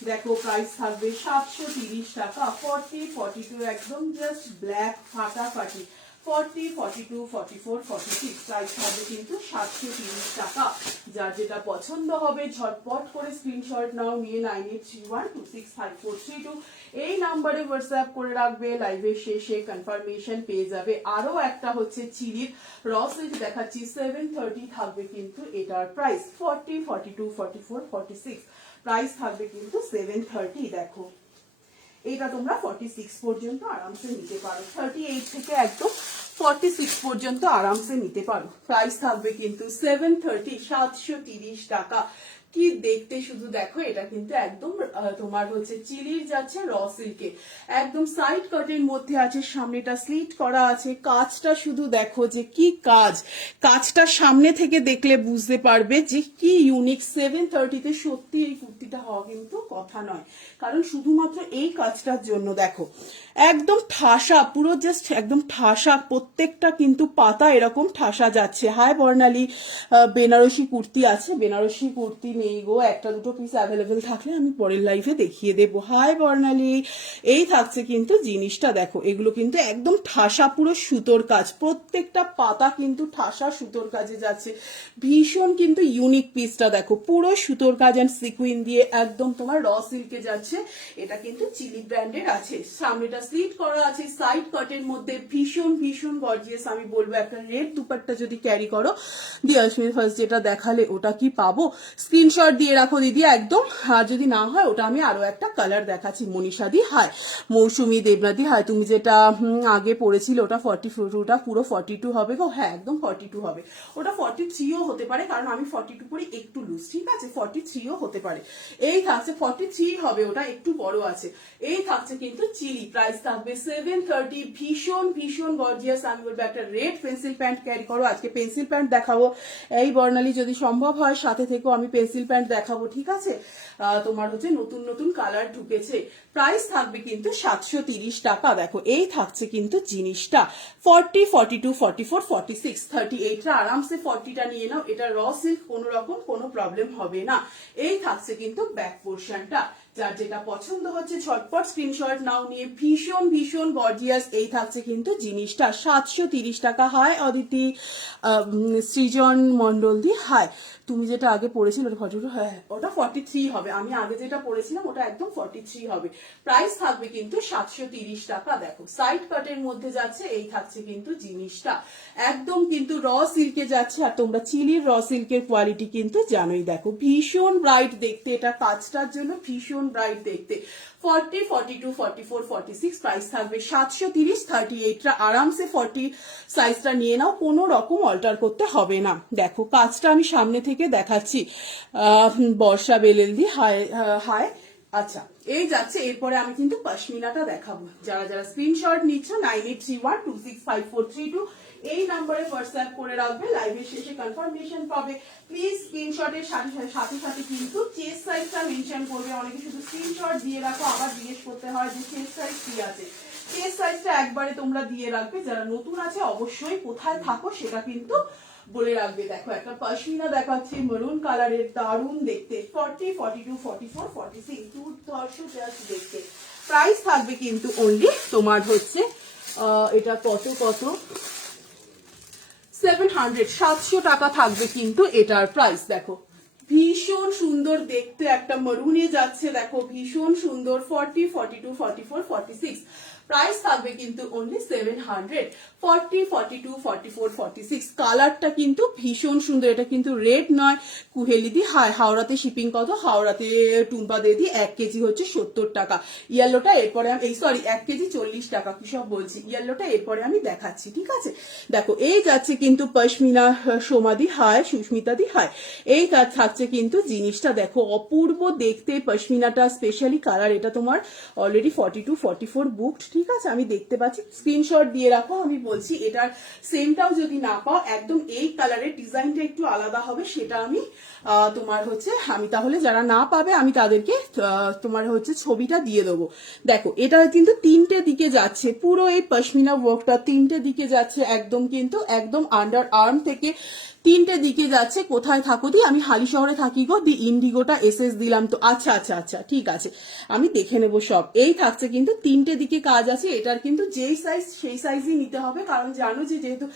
দেখো প্রাইস থাকবে 730 টাকা। 40, 42 একদম জাস্ট ব্ল্যাক ফাটাফাটি। 40, 42, 44, 46 প্রাইস থাকবে কিন্তু 730 টাকা। যার যেটা পছন্দ হবে ঝটপট করে স্ক্রিনশট নাও, নিয়ে 9831265432 এই নাম্বারে হোয়াটসঅ্যাপ করে রাখবে। লাইভের শেষে কনফার্মেশন পেয়ে যাবে। আরো একটা হচ্ছে চিলির র সিল্ক দেখাচ্ছি, 730 থাকবে কিন্তু এটার প্রাইস। 40, 42, 44, 46 প্রাইস থাকবে কিন্তু 730। দেখো এটা তোমরা 46 পর্যন্ত আরামসে নিতে পারো, 38 থেকে একদম 46 পর্যন্ত আরামসে নিতে পারো। প্রাইস থাকবে কিন্তু 730, 730 টাকা। কি দেখতে শুধু দেখো, এটা কিন্তু একদম তোমার হচ্ছে চিলির যাচ্ছে র সিল্কে, একদম সাইড কাটের মধ্যে আছে, সামনেটা স্লিট করা আছে। কাজটা শুধু দেখো যে কি কাজ, কাজটা সামনে থেকে দেখলে বুঝতে পারবে যে কি ইউনিক। 730-তে সত্যি এই কুর্তিটা হওয়া কিন্তু কথা নয়, কারণ শুধুমাত্র এই কাজটার জন্য। দেখো একদম ঠাসা, পুরো জাস্ট একদম ঠাসা, প্রত্যেকটা কিন্তু পাতা এরকম ঠাসা যাচ্ছে। হাই বর্ণালী বেনারসি কুর্তি আছে, বেনারসি কুর্তি নেই গো, একটা দুটো পিস অ্যাভেলেবেল থাকলে আমি পরের লাইফে দেখিয়ে দেবো। হাই বর্ণালী, এই থাকছে কিন্তু জিনিসটা দেখো, এগুলো কিন্তু একদম ঠাসা পুরো সুতোর কাজ, প্রত্যেকটা পাতা কিন্তু ঠাসা সুতোর কাজে যাচ্ছে, ভীষণ কিন্তু ইউনিক পিসটা দেখো, পুরো সুতোর কাজ অ্যান্ড সিকুইন দিয়ে একদম তোমার র সিল্কে যাচ্ছে। এটা কিন্তু চিলি ব্র্যান্ডের আছে, সামনেটা স্লিট করা আছে, সাইড কাটের মধ্যে ভীষণ ভীষণ গর্জিয়াস। আমি বলবো একটা রেড দুপাট্টা যদি ক্যারি করো, দি অশ্মির ফার্স্ট যেটা দেখালে ওটা কি পাবো, স্ক্রিনশট দিয়ে রাখো দিদি একদম। আর যদি না হয় ওটা আমি আরো একটা কালার দেখাচ্ছি। মনীষাদি হাই, মৌসুমী দেবনাথি হাই, তুমি যেটা আগে পড়েছিল ওটা 44, ওটা পুরো 42 হবে গো। হ্যাঁ একদম 42 হবে, ওটা 43ও হতে পারে, কারণ আমি 42 পরি একটু লুজ, ঠিক আছে, 43ও হতে পারে। এই থাকছে 43 হবে, ওটা একটু বড় আছে। এই থাকছে কিন্তু চিলি, প্রাইস থাকবে 730, ভীষণ ভীষণ গর্জিয়াস। আমি বলবো একটা রেড পেন্সিল প্যান্ট ক্যারি করো, আজকে পেন্সিল প্যান্ট দেখাবো। এই বর্ণালী যদি সম্ভব হয় সাথে থেকেও, আমি পেন্সিল প্যান্ট দেখাবো, ঠিক আছে। তোমার হচ্ছে নতুন নতুন কালার ঢুকেছে, প্রাইস থাকবে কিন্তু 730 টাকা। দেখো এই থাকছে কিন্তু জিনিসটা 40, 42, 44, 46, 38 আরামসে 40টা নিয়ে নাও, এটা র সিল্ক, কোনো রকম কোনো প্রবলেম হবে না। এই থাকছে কিন্তু ব্যাক পোর্শনটা, যার যেটা পছন্দ হচ্ছে ঝটপট স্ক্রিনশট নাও নিয়ে, ভীষণ ভীষণ গর্জিয়াস। এই থাকছে কিন্তু জিনিসটা 730 টাকা। হাই অদিতি, সৃজন মন্ডল দি হাই, তুমি যেটা আগে পড়েছিলে ওটা 42, হ্যাঁ ওটা 43 হবে, আমি আগে যেটা পড়েছিলাম ওটা একদম 43 হবে। প্রাইস থাকবে কিন্তু 730 টাকা। দেখো সাইড কাটের মধ্যে যাচ্ছে, এই থাকছে কিন্তু জিনিসটা একদম কিন্তু র সিল্কে যাচ্ছে। আর তোমরা চিলির র সিল্কের কোয়ালিটি কিন্তু জানোই, দেখো ভীষণ ব্রাইট দেখতে, এটা কাজটার জন্য ভীষণ ব্রাইট দেখতে। 40, 42, 44, 46, প্রাইস থাকবে 730, 38টা আরামসে 40 সাইজটা নিয়ে নাও, কোনো রকম অল্টার করতে হবে না। দেখো কাজটা আমি সামনে থেকে দেখাচ্ছি। বর্ষা বেলেলদি হাই হাই। আচ্ছা এই যাচ্ছে, এরপরে আমি কিন্তু পশমিনাটা দেখাবো। যারা যারা স্ক্রিনশট নিচ্ছ 9831265432 এই নাম্বারে হোয়াটসঅ্যাপ করে রাখবে, লাইভের শেষে কনফার্মেশন পাবে। প্লিজ স্ক্রিনশটের সাথে সাথে কিন্তু চেস্ট সাইজটা মেনশন করবে। অনেকে শুধু স্ক্রিনশট দিয়ে রাখো, আবার জিজ্ঞেস করতে হয় যে চেস্ট সাইজ কি আছে। চেস্ট সাইজটা একবারে তোমরা দিয়ে রাখবে, যারা নতুন আছে অবশ্যই কোথায় থাকো সেটা কিন্তু বলে রাখবে। দেখো একটা পশমিনা দেখাচ্ছি মেরুন কালারের, দারুন দেখতে, 40, 42, 44, 46 দুর্ধর্ষ জাস্ট দেখতে। প্রাইস থাকবে কিন্তু অনলি তোমার হচ্ছে এটা কত 700, 700 টাকা থাকবে কিন্তু এটার প্রাইস। দেখো ভীষণ সুন্দর দেখতে, একটা মরুনে যাচ্ছে, দেখো ভীষণ সুন্দর, 40, 42, 44, 46 প্রাইস থাকবে কিন্তু অনলি 700, 40, 42, 44, 46 কালারটা কিন্তু ভীষণ সুন্দর। এটা কিন্তু রেড নয়, কুহেলিদি হাই, হাওড়াতে শিপিং কত, হাওড়াতে টুম্পা দিদি 1 কেজি হচ্ছে 70 টাকা। ইয়েলোটা এরপরে আমি, এই সরি 1 কেজি 40 টাকা, কি সব বলছি, ইয়েলোটা এরপরে আমি দেখাচ্ছি, ঠিক আছে। দেখো এই যাচ্ছে কিন্তু পশমিনা, সোমাদি হাই, সুস্মিতা দি হাই, এই থাকছে কিন্তু জিনিসটা দেখো অপূর্ব দেখতে, পশমিনাটা স্পেশালি কালার, এটা তোমার অলরেডি 42, 44 বুকড, ঠিক আছে, আমি দেখতে পাচ্ছি, স্ক্রিনশট দিয়ে রাখো। আমি বলছি এটার সেমটাও যদি না পাও, একদম এই কালারের ডিজাইনটা একটু আলাদা হবে, সেটা আমি তোমার হচ্ছে, আমি তাহলে যারা না পাবে আমি তাদেরকে তোমার হচ্ছে ছবিটা দিয়ে দেবো। দেখো এটা কিন্তু 3টে দিকে যাচ্ছে, পুরো এই পশমিনা ওয়ার্কটা 3টে দিকে যাচ্ছে, একদম কিন্তু একদম আন্ডার আর্ম থেকে 3টে দিকে যাচ্ছে। কোথায় থাকো দি, আমি হালি শহরে থাকি গো, দি ইন্ডিগোটা এসএস দিলাম তো, আচ্ছা আচ্ছা আচ্ছা ঠিক আছে, আমি দেখে নেবো সব। এই থাকছে কিন্তু 3টে দিকে কাজ আছে, এটার কিন্তু যেই সাইজ সেই সাইজই নিতে হবে, কারণ জানো যে যেহেতু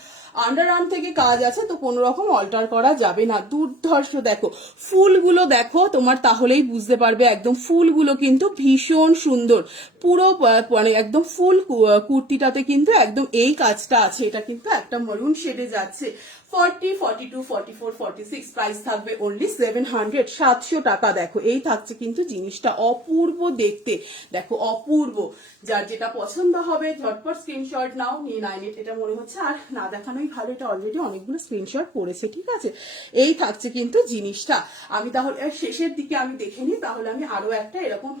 আন্ডার আর্ম থেকে কাজ আছে তো কোনো রকম অল্টার করা যাবে না। দুর্ধর্ষ দেখো ফুলগুলো দেখো তোমার, তাহলেই বুঝতে পারবে, একদম ফুলগুলো কিন্তু ভীষণ সুন্দর, পুরো মানে একদম ফুল কুর্তিটাতে কিন্তু একদম এই কাজটা আছে। এটা কিন্তু একটা মরুন শেডে যাচ্ছে, 40, 42, 44, 46 প্রাইস থাকবে অনলি 700, 700 টাকা। দেখো এই থাকছে কিন্তু জিনিসটা অপূর্ব দেখতে, দেখো অপূর্ব, যার যেটা পছন্দ হবে ঝটপট স্ক্রিনশট নাও নিয়ে 98, এটা মনে হচ্ছে আর না দেখানোই ভালো, এটা অলরেডি অনেকগুলো স্ক্রিনশট পড়েছে, ঠিক আছে। এই থাকছে কিন্তু জিনিসটা, আমি তাহলে শেষের দিকে আমি দেখে নিই, তাহলে আমি আরো একটা এরকম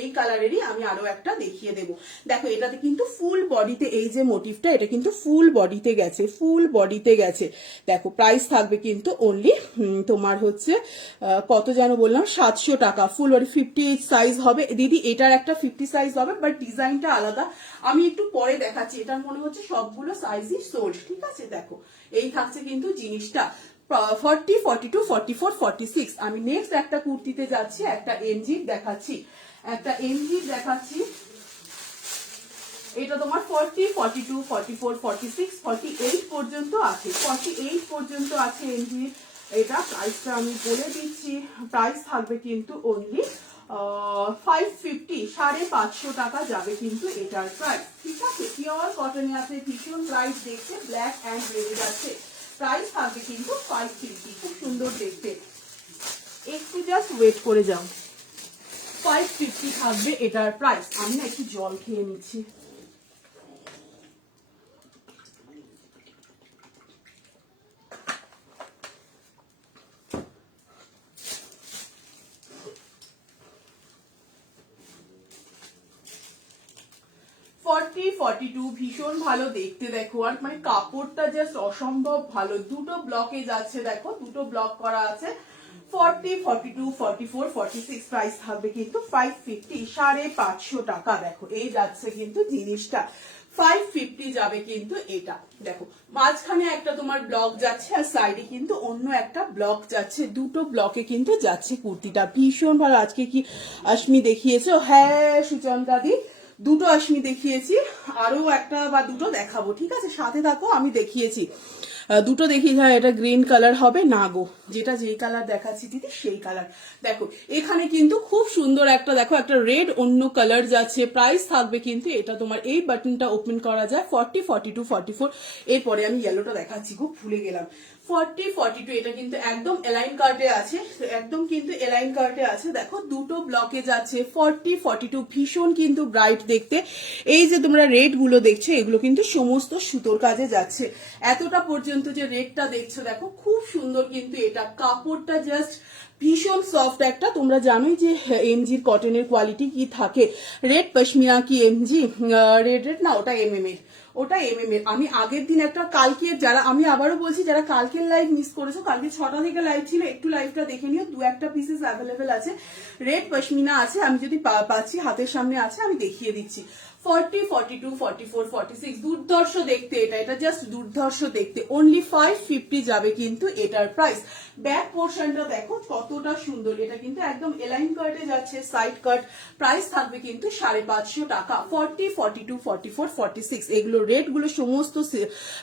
এই কালারেরই আমি আরো একটা দেখিয়ে দেবো। দেখো এটাতে কিন্তু ফুল বডিতে এই যে মোটিভটা, এটা কিন্তু ফুল বডিতে গেছে, ফুল বডিতে গেছে। দেখো প্রাইস থাকবে কিন্তু অনলি তোমার হচ্ছে কত যেন বললাম, 700 টাকা। ফুল বডি 50 সাইজ হবে দিদি, এটার একটা 50 সাইজ হবে, বাট ডিজাইনটা আলাদা, আমি একটু পরে দেখাচ্ছি। এটার মনে হচ্ছে সবগুলো সাইজই সোল্ড, ঠিক আছে। দেখো এই থাকছে কিন্তু জিনিসটা, 40, 42, 44, 46। আমি নেক্সট একটা কুর্তিতে যাচ্ছি, একটা এমজি দেখাচ্ছি, এটা তোমার 40, 42, 44, 46, 48 পর্যন্ত আছে, 48 পর্যন্ত আছে এমজি। এটা প্রাইসটা আমি বলে দিচ্ছি, প্রাইস থাকবে কিন্তু অনলি 550, 550 টাকা যাবে কিন্তু এটার প্রাইস, ঠিক আছে। পিওর কটনে আছে, ভীষণ ব্রাইট দেখতে, ব্ল্যাক অ্যান্ড রেড আছে, প্রাইস থাকবে কিন্তু 550, খুব সুন্দর দেখতে, একটু জাস্ট ওয়েট করে যাও। 550 থাকবে এটার প্রাইস। আমি না একটু জল খেয়ে নিচ্ছি। ফর্টি 42 ভীষণ ভালো দেখতে, দেখো, আর মানে কাপড়টা জাস্ট অসম্ভব ভালো, দুটো ব্লকে যাচ্ছে, দেখো দুটো ব্লক করা আছে। 40, 42, 44, 46 প্রাইস থাকবে কিন্তু 550, 550 টাকা। দেখো এই যাচ্ছে কিন্তু জিনিসটা 550 যাবে কিন্তু এটা, দেখো মাঝখানে একটা তোমার ব্লক যাচ্ছে আর সাইডে কিন্তু অন্য একটা ব্লক যাচ্ছে, দুটো ব্লকে কিন্তু যাচ্ছে কুর্তিটা, ভীষণ ভালো। আজকে কি আশমি দেখিয়েছো? হ্যাঁ সুচন্তা দি, দুটো আশমি দেখিয়েছি, আরো একটা বা দুটো দেখাবো, ঠিক আছে, সাথে থাকো। আমি দেখিয়েছি দুটো, দেখিয়েছি। হ্যাঁ এটা গ্রিন কালার হবে না গো, যেটা যেই কালার দেখাচ্ছি দিদি সেই কালার। দেখো এখানে কিন্তু খুব সুন্দর একটা, দেখো একটা রেড অন্য কালার যাচ্ছে, প্রাইস থাকবে কিন্তু এটা তোমার, এই বাটনটা ওপেন করা যায় 40, 42, 44। এরপরে আমি ইয়েলোটা দেখাচ্ছি, খুব ভুলে গেলাম। 40, 42 এটা কিন্তু একদম এলাইন কার্টে আছে, একদম কিন্তু এলাইন কার্টে আছে, দেখো দুটো ব্লকে যাচ্ছে। 40, 42 ভীষণ কিন্তু ব্রাইট দেখতে, এই যে তোমরা রেড গুলো দেখছো এগুলো কিন্তু সমস্ত সুতোর কাজে যাচ্ছে, এতটা পর্যন্ত যে রেডটা দেখছো দেখো খুব সুন্দর কিন্তু এটা, কাপড়টা জাস্ট ভীষণ সফট একটা, তোমরা জানোই যে এমজির কটনের কোয়ালিটি কি থাকে, রেড পশমিনা কি এমজি, রেড রেড না ওটা এমএম এর, ওটা এমএম এর। আমি আগের দিন একটা, কালকে যারা, আমি আবারও বলছি যারা কালকের লাইভ মিস করেছো, কালকে 6টা থেকে লাইভ ছিল, একটু লাইভটা দেখে নিও, দু একটা পিসেস অ্যাভেলেবেল আছে, রেড পশমিনা আছে, আমি যদি পাচ্ছি হাতের সামনে আছে আমি দেখিয়ে দিচ্ছি। 40, 42, 44, 46 দুর্ধর্ষ দেখতে এটা, এটা জাস্ট দুর্ধর্ষ দেখতে, অনলি 550 যাবে কিন্তু এটার প্রাইস। ব্যাক পোর্শনটা দেখো কতটা সুন্দর, এটা কিন্তু একদম এলাইন কাটে যাচ্ছে, সাইড কাট, প্রাইস থাকবে কিন্তু 550 টাকা। 40, 42, 44, 46 এগুলো রেট গুলো সমস্ত।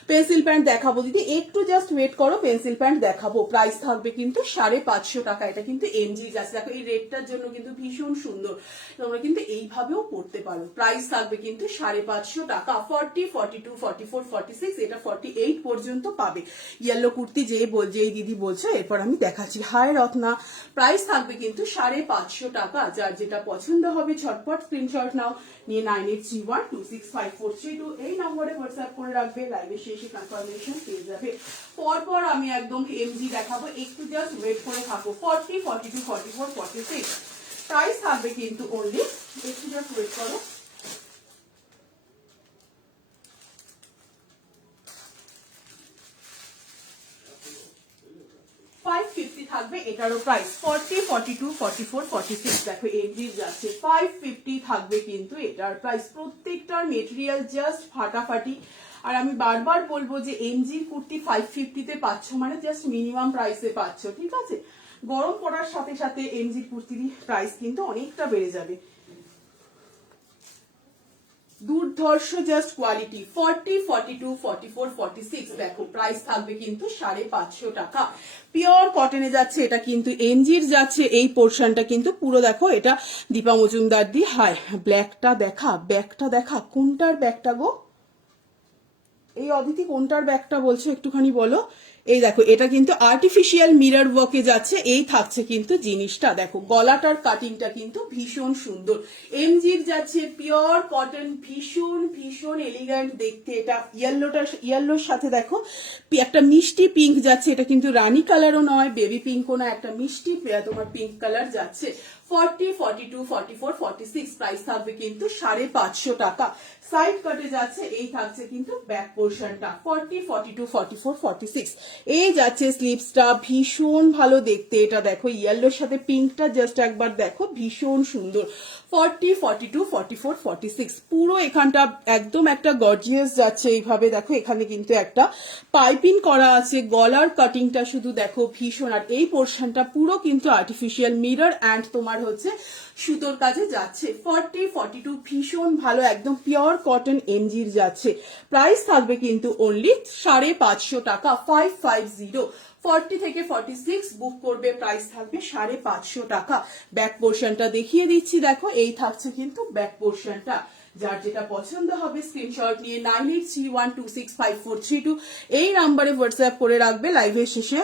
পেন্সিল প্যান্ট দেখাবো দিদি, একটু জাস্ট ওয়েট করো, পেন্সিল প্যান্ট দেখাবো, প্রাইস থাকবে কিন্তু 550 টাকা। এটা কিন্তু এমজি যাচ্ছে, দেখো এই রেটটার জন্য কিন্তু ভীষণ সুন্দর, তোমরা কিন্তু এইভাবেও পড়তে পারো, প্রাইস থাকবে কিন্তু 550 টাকা। 40, 42, 44, 46 এটা 48 পর্যন্ত পাবে। ইয়েলো কুর্তি যেই দিদি বলছো, এরপর আমি দেখাচ্ছি। হাই রত্না, প্রাইস থাকবে কিন্তু 550 টাকা। যার যেটা পছন্দ হবে ঝটপট স্ক্রিনশট নাও, নিয়ে 9831265432 এই নম্বরে হোয়াটসঅ্যাপ করে রাখবে, লাইভের শেষে কনফার্মেশন পেয়ে যাবে। পরপর আমি একদম এমজি দেখাবো, একটু জাস্ট ওয়েট করে থাকো। 40, 42, 44, 46 প্রাইস থাকবে কিন্তু অনলি, একটু জাস্ট ওয়েট করো। 550 থাকবে এটারও প্রাইস। 40, 42, 44, 46 দেখো এমজি যাচ্ছে, 550 থাকবে কিন্তু এটার প্রাইস। প্রত্যেকটার মেটেরিয়াল জাস্ট ফাটাফাটি, আর আমি বারবার বলবো যে এমজির কুর্তি 550 তে পাচ্ছ মানে জাস্ট মিনিমাম প্রাইসে পাচ্ছ, ঠিক আছে। গরম পড়ার সাথে সাথে এমজির কুর্তির প্রাইস কিন্তু অনেকটা বেড়ে যাবে। দুর্ধর্ষ জাস্ট কোয়ালিটি। 40, 42, 44, 46 দেখো প্রাইস থাকবে কিন্তু 550 টাকা। পিওর কটনে যাচ্ছে, এটা কিন্তু এনজির যাচ্ছে, এই পোর্শনটা কিন্তু পুরো দেখো, এটা দীপা মজুমদার দি। হায় ব্ল্যাকটা দেখা, ব্যাগটা দেখা, কোনটার ব্যাগটা গো, এই অদিতি কোনটার ব্যাগটা বলছো একটুখানি বলো। এই দেখো এটা কিন্তু আর্টিফিশিয়াল মিরর ওয়ার্কে যাচ্ছে, এই থাকছে কিন্তু জিনিসটা, দেখো গলাটার কাটিংটা কিন্তু ভীষণ সুন্দর। এমজির যাচ্ছে পিওর কটন, ভীষণ ভীষণ এলিগ্যান্ট দেখতে। এটা ইয়েলোর সাথে দেখো একটা মিষ্টি পিঙ্ক যাচ্ছে, এটা কিন্তু রানী কালারও নয়, বেবি পিঙ্কও না, একটা মিষ্টি তোমার পিঙ্ক কালার যাচ্ছে। 40, 42, 44, 46 প্রাইস থাকবে কিন্তু 550 টাকা। সাইড কাটে যাচ্ছে, এই থাকছে কিন্তু ব্যাক পোর্শনটা। 40, 42, 44, 46 এই যাচ্ছে স্লিপসটা, ভীষণ ভালো দেখতে। এটা দেখো ইয়েলোর সাথে পিঙ্কটা জাস্ট একবার দেখো, ভীষণ সুন্দর। 40, 42, 44, 46 পুরো এখানটা একদম একটা গর্জিয়াস যাচ্ছে এইভাবে। দেখো এখানে কিন্তু একটা পাইপিং করা আছে, গলার কাটিংটা শুধু দেখো ভীষণ। আর এই পোর্শনটা পুরো কিন্তু আর্টিফিশিয়াল মিরর অ্যান্ড তোমার হচ্ছে সুতোর কাজে যাচ্ছে। 40, 42 ভীষণ ভালো, একদম পিওর কটন এমজির যাচ্ছে। প্রাইস থাকবে কিন্তু অনলি 550 টাকা, 550। 40 থেকে 46 বুক করবে, প্রাইস থাকবে 550 টাকা। ব্যাক পোর্শনটা দেখিয়ে দিচ্ছি, দেখো এই থাকছে কিন্তু ব্যাক পোর্শনটা। যার যেটা পছন্দ হবে স্ক্রিনশট নিয়ে 9831265432 এই নাম্বারে হোয়াটসঅ্যাপ করে রাখবে। লাইভের শেষে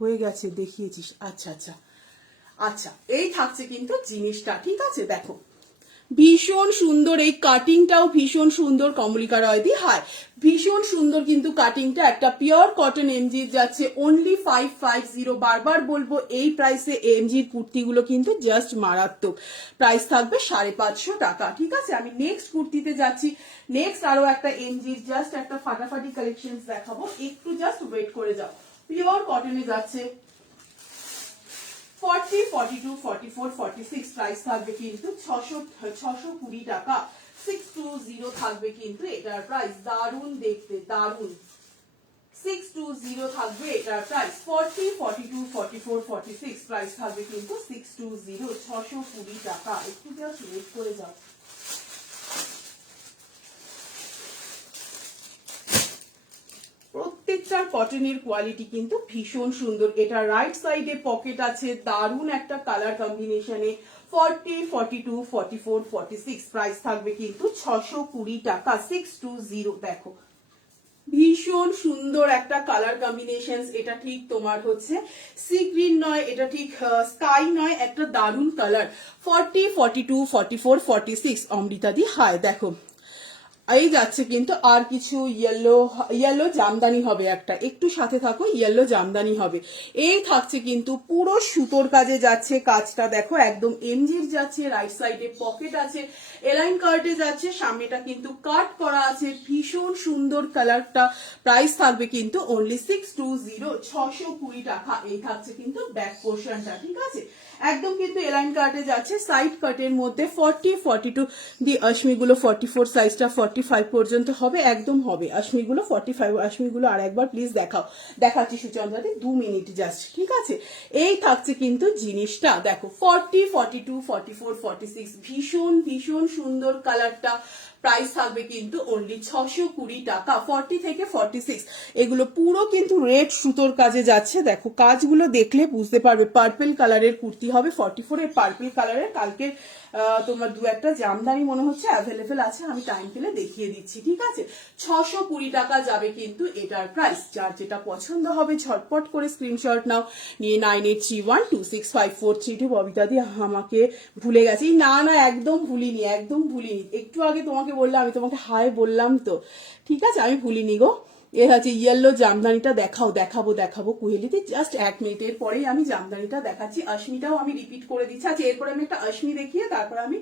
হয়ে গেছে দেখিয়েছিস, আচ্ছা আচ্ছা আচ্ছা। এই থাকছে কিন্তু জিনিসটা, ঠিক আছে। দেখো ভীষণ সুন্দর, এই কাটিংটাও ভীষণ সুন্দর, কমলিকা রয়দি হায়, ভীষণ সুন্দর কিন্তু কাটিংটা। একটা পিওর কটন এমজির যাচ্ছে অনলি 550। বারবার বলবো এই প্রাইসে এমজির কুর্তিগুলো কিন্তু জাস্ট মারাত্মক। প্রাইস থাকবে 550 টাকা, ঠিক আছে। আমি নেক্সট কুর্তিতে যাচ্ছি। নেক্সট আরো একটা এমজির জাস্ট একটা ফাটাফাটি কালেকশন দেখাবো, একটু জাস্ট ওয়েট করে যাও। পিওর কটনে যাচ্ছে 40, 42, 44, 46 প্রাইস থাকবে কিন্তু 620 টাকা। 620 থাকবে কিন্তু এটার প্রাইস, দারুন দেখতে, দারুন। 620 থাকবে এটার প্রাইস। 40, 42, 44, 46 প্রাইস থাকবে কিন্তু 620, 620 টাকা। একটু জাস্ট ওয়েট করে যাও। প্রত্যেকটার কটনের কোয়ালিটি কিন্তু ভীষণ সুন্দর। এটা রাইট সাইডে পকেট আছে, দারুন একটা কালার কম্বিনেশনে। 40, 42, 44, 46 প্রাইস থাকবে কিন্তু 620 টাকা, 620। দেখো ভীষণ সুন্দর একটা কালার কম্বিনেশন। এটা ঠিক তোমার হচ্ছে সি গ্রিন নয়, এটা ঠিক স্কাই নয়, একটা দারুন কালার। 40, 42, 44, 46 অমৃতা দি হায়। দেখো এই যাচ্ছে কিন্তু আর কিছু ইয়েলো জামদানি হবে একটা, একটু সাথে থাকো, ইয়েলো জামদানি হবে। এই থাকছে কিন্তু পুরো সুতোর কাজে যাচ্ছে, কাজটা দেখো একদম এমজির যাচ্ছে। রাইট সাইডে পকেট আছে, এলাইন কার্টে যাচ্ছে, সামনেটা কিন্তু কাট করা আছে, ভীষণ সুন্দর কালারটা। প্রাইস থাকবে কিন্তু অনলি 620, 620 টাকা। এই থাকছে কিন্তু ব্যাক পোর্শনটা, ঠিক আছে। একদম কিন্তু এলাইন কার্টে যাচ্ছে, সাইড কাটের মধ্যে 40, 42 দি আশমিগুলো 44 সাইজটা 45 পর্যন্ত হবে, একদম হবে আশমিগুলো 45। আশমিগুলো আর একবার প্লিজ দেখাও, দেখাচ্ছি সুচন্দ্রাদি 2 মিনিট জাস্ট, ঠিক আছে। এই থাকছে কিন্তু জিনিসটা, দেখো 40, 42, 44, 46 ভীষণ ভীষণ সুন্দর কালারটা। প্রাইস থাকবে কিন্তু অনলি 620 টাকা। 40 থেকে 46 এগুলো পুরো কিন্তু রেড সুতোর কাজে যাচ্ছে। দেখো কাজগুলো দেখলে বুঝতে পারবে, পার্পল কালারের কুর্তি হবে। 44 এর পার্পল কালারের কালকে তোমার দু একটা জামদানি মনে হচ্ছে অ্যাভেলেবেল আছে, আমি টাইম পেলে দেখিয়ে দিচ্ছি, ঠিক আছে। 620 টাকা যাবে কিন্তু এটার প্রাইস। যার যেটা পছন্দ হবে ঝটপট করে স্ক্রিনশট নাও, নিয়ে 9831265432। ববিতা দি আমাকে ভুলে গেছি, না না একদম ভুলিনি, একদম ভুলিনি। একটু আগে তোমাকে বললাম, আমি তোমাকে হাই বললাম তো, ঠিক আছে, আমি ভুলিনি গো। এ হচ্ছে ইয়েলো জামদানিটা, দেখাবো কুহেলিতে জাস্ট 1 মিনিটের পরেই আমি জামদানিটা দেখাচ্ছি। আশমিটাও আমি রিপিট করে দিচ্ছি। আচ্ছা এরপরে আমি একটা আশমি দেখিয়ে তারপর আমি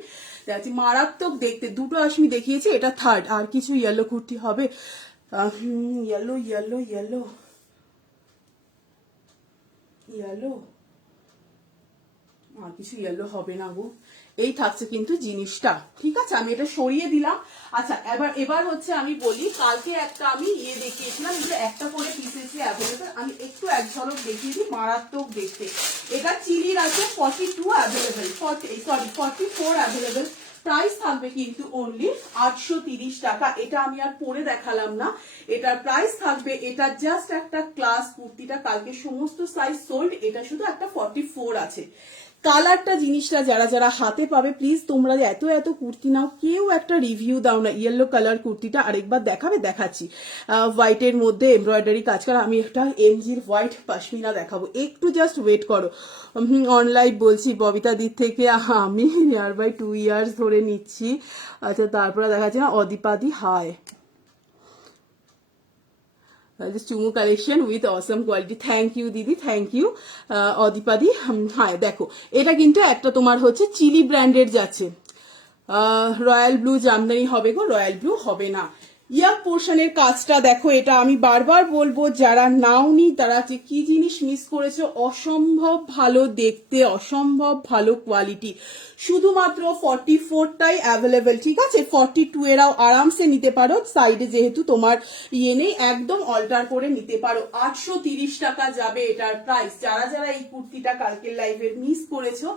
দেখাচ্ছি। মারাত্মক দেখতে, দুটো আশমি দেখিয়েছি, এটা থার্ড। আর কিছু ইয়েলো কুর্তি হবে, ইয়েলো ইয়েলো ইয়েলো ইয়েলো, আর কিছু ইয়েলো হবে না গো। এই থাকছে কিন্তু জিনিসটা, ঠিক আছে। আমি এটা সরিয়ে দিলাম। আচ্ছা এবার হচ্ছে আমি বলি, কালকে একটা আমি দেখিয়েছিলাম, যে একটা করে পিসেস অ্যাভেলেবেল, আমি একটু এক ঝলক দেখিয়ে দিই, মারাত্মক দেখতে। এটা চিলির আছে 42 অ্যাভেলেবেল, 44 অ্যাভেলেবেল। প্রাইস থাকবে কিন্তু অনলি 830 টাকা। এটা আমি আর পরে দেখালাম না, এটার প্রাইস থাকবে, এটা জাস্ট একটা ক্লাস কুর্তিটা কালকে সমস্ত সাইজ সোল্ড, এটা শুধু একটা 44 আছে। কালারটা জিনিসটা যারা যারা হাতে পাবে প্লিজ, তোমরা এত এত কুর্তি নাও, কেউ একটা রিভিউ দাও না। ইয়েলো কালার কুর্তিটা আরেকবার দেখাবে, দেখাচ্ছি। হোয়াইটের মধ্যে এমব্রয়ডারি কাজ করা, আমি একটা এমজির হোয়াইট পশমিনা দেখাবো, একটু জাস্ট ওয়েট করো। অনলাইন বলছি ববিতা দিক থেকে, আমি নিয়ার বাই 2 ইয়ার্স ধরে নিচ্ছি। আচ্ছা তারপরে দেখাচ্ছি না, অদিপাদি হায়, চুমু collection with awesome quality. Thank you দিদি, থ্যাংক ইউ অদিপাদি। হ্যাঁ দেখো এটা কিন্তু একটা তোমার হচ্ছে চিলি ব্র্যান্ডের যাচ্ছে, রয়্যাল ব্লু জামদানি হবে গো, রয়্যাল ব্লু হবে না। ইয়াক পোর্শনের কাজটা দেখো, এটা আমি বারবার বলবো, যারা নাওনি তারা যে কি জিনিস মিস করেছে, অসম্ভব ভালো দেখতে, অসম্ভব ভালো কোয়ালিটি। শুধুমাত্র 44টাই অ্যাভেলেবেল, ঠিক আছে? 42 এরাও আরামসে নিতে পারো, সাইডে যেহেতু তোমার ইয়ে নেই, একদম অল্টার করে নিতে পারো। 830 টাকা যাবে এটার প্রাইস। যারা যারা এই কুর্তিটা কালকের লাইভে মিস করেছো,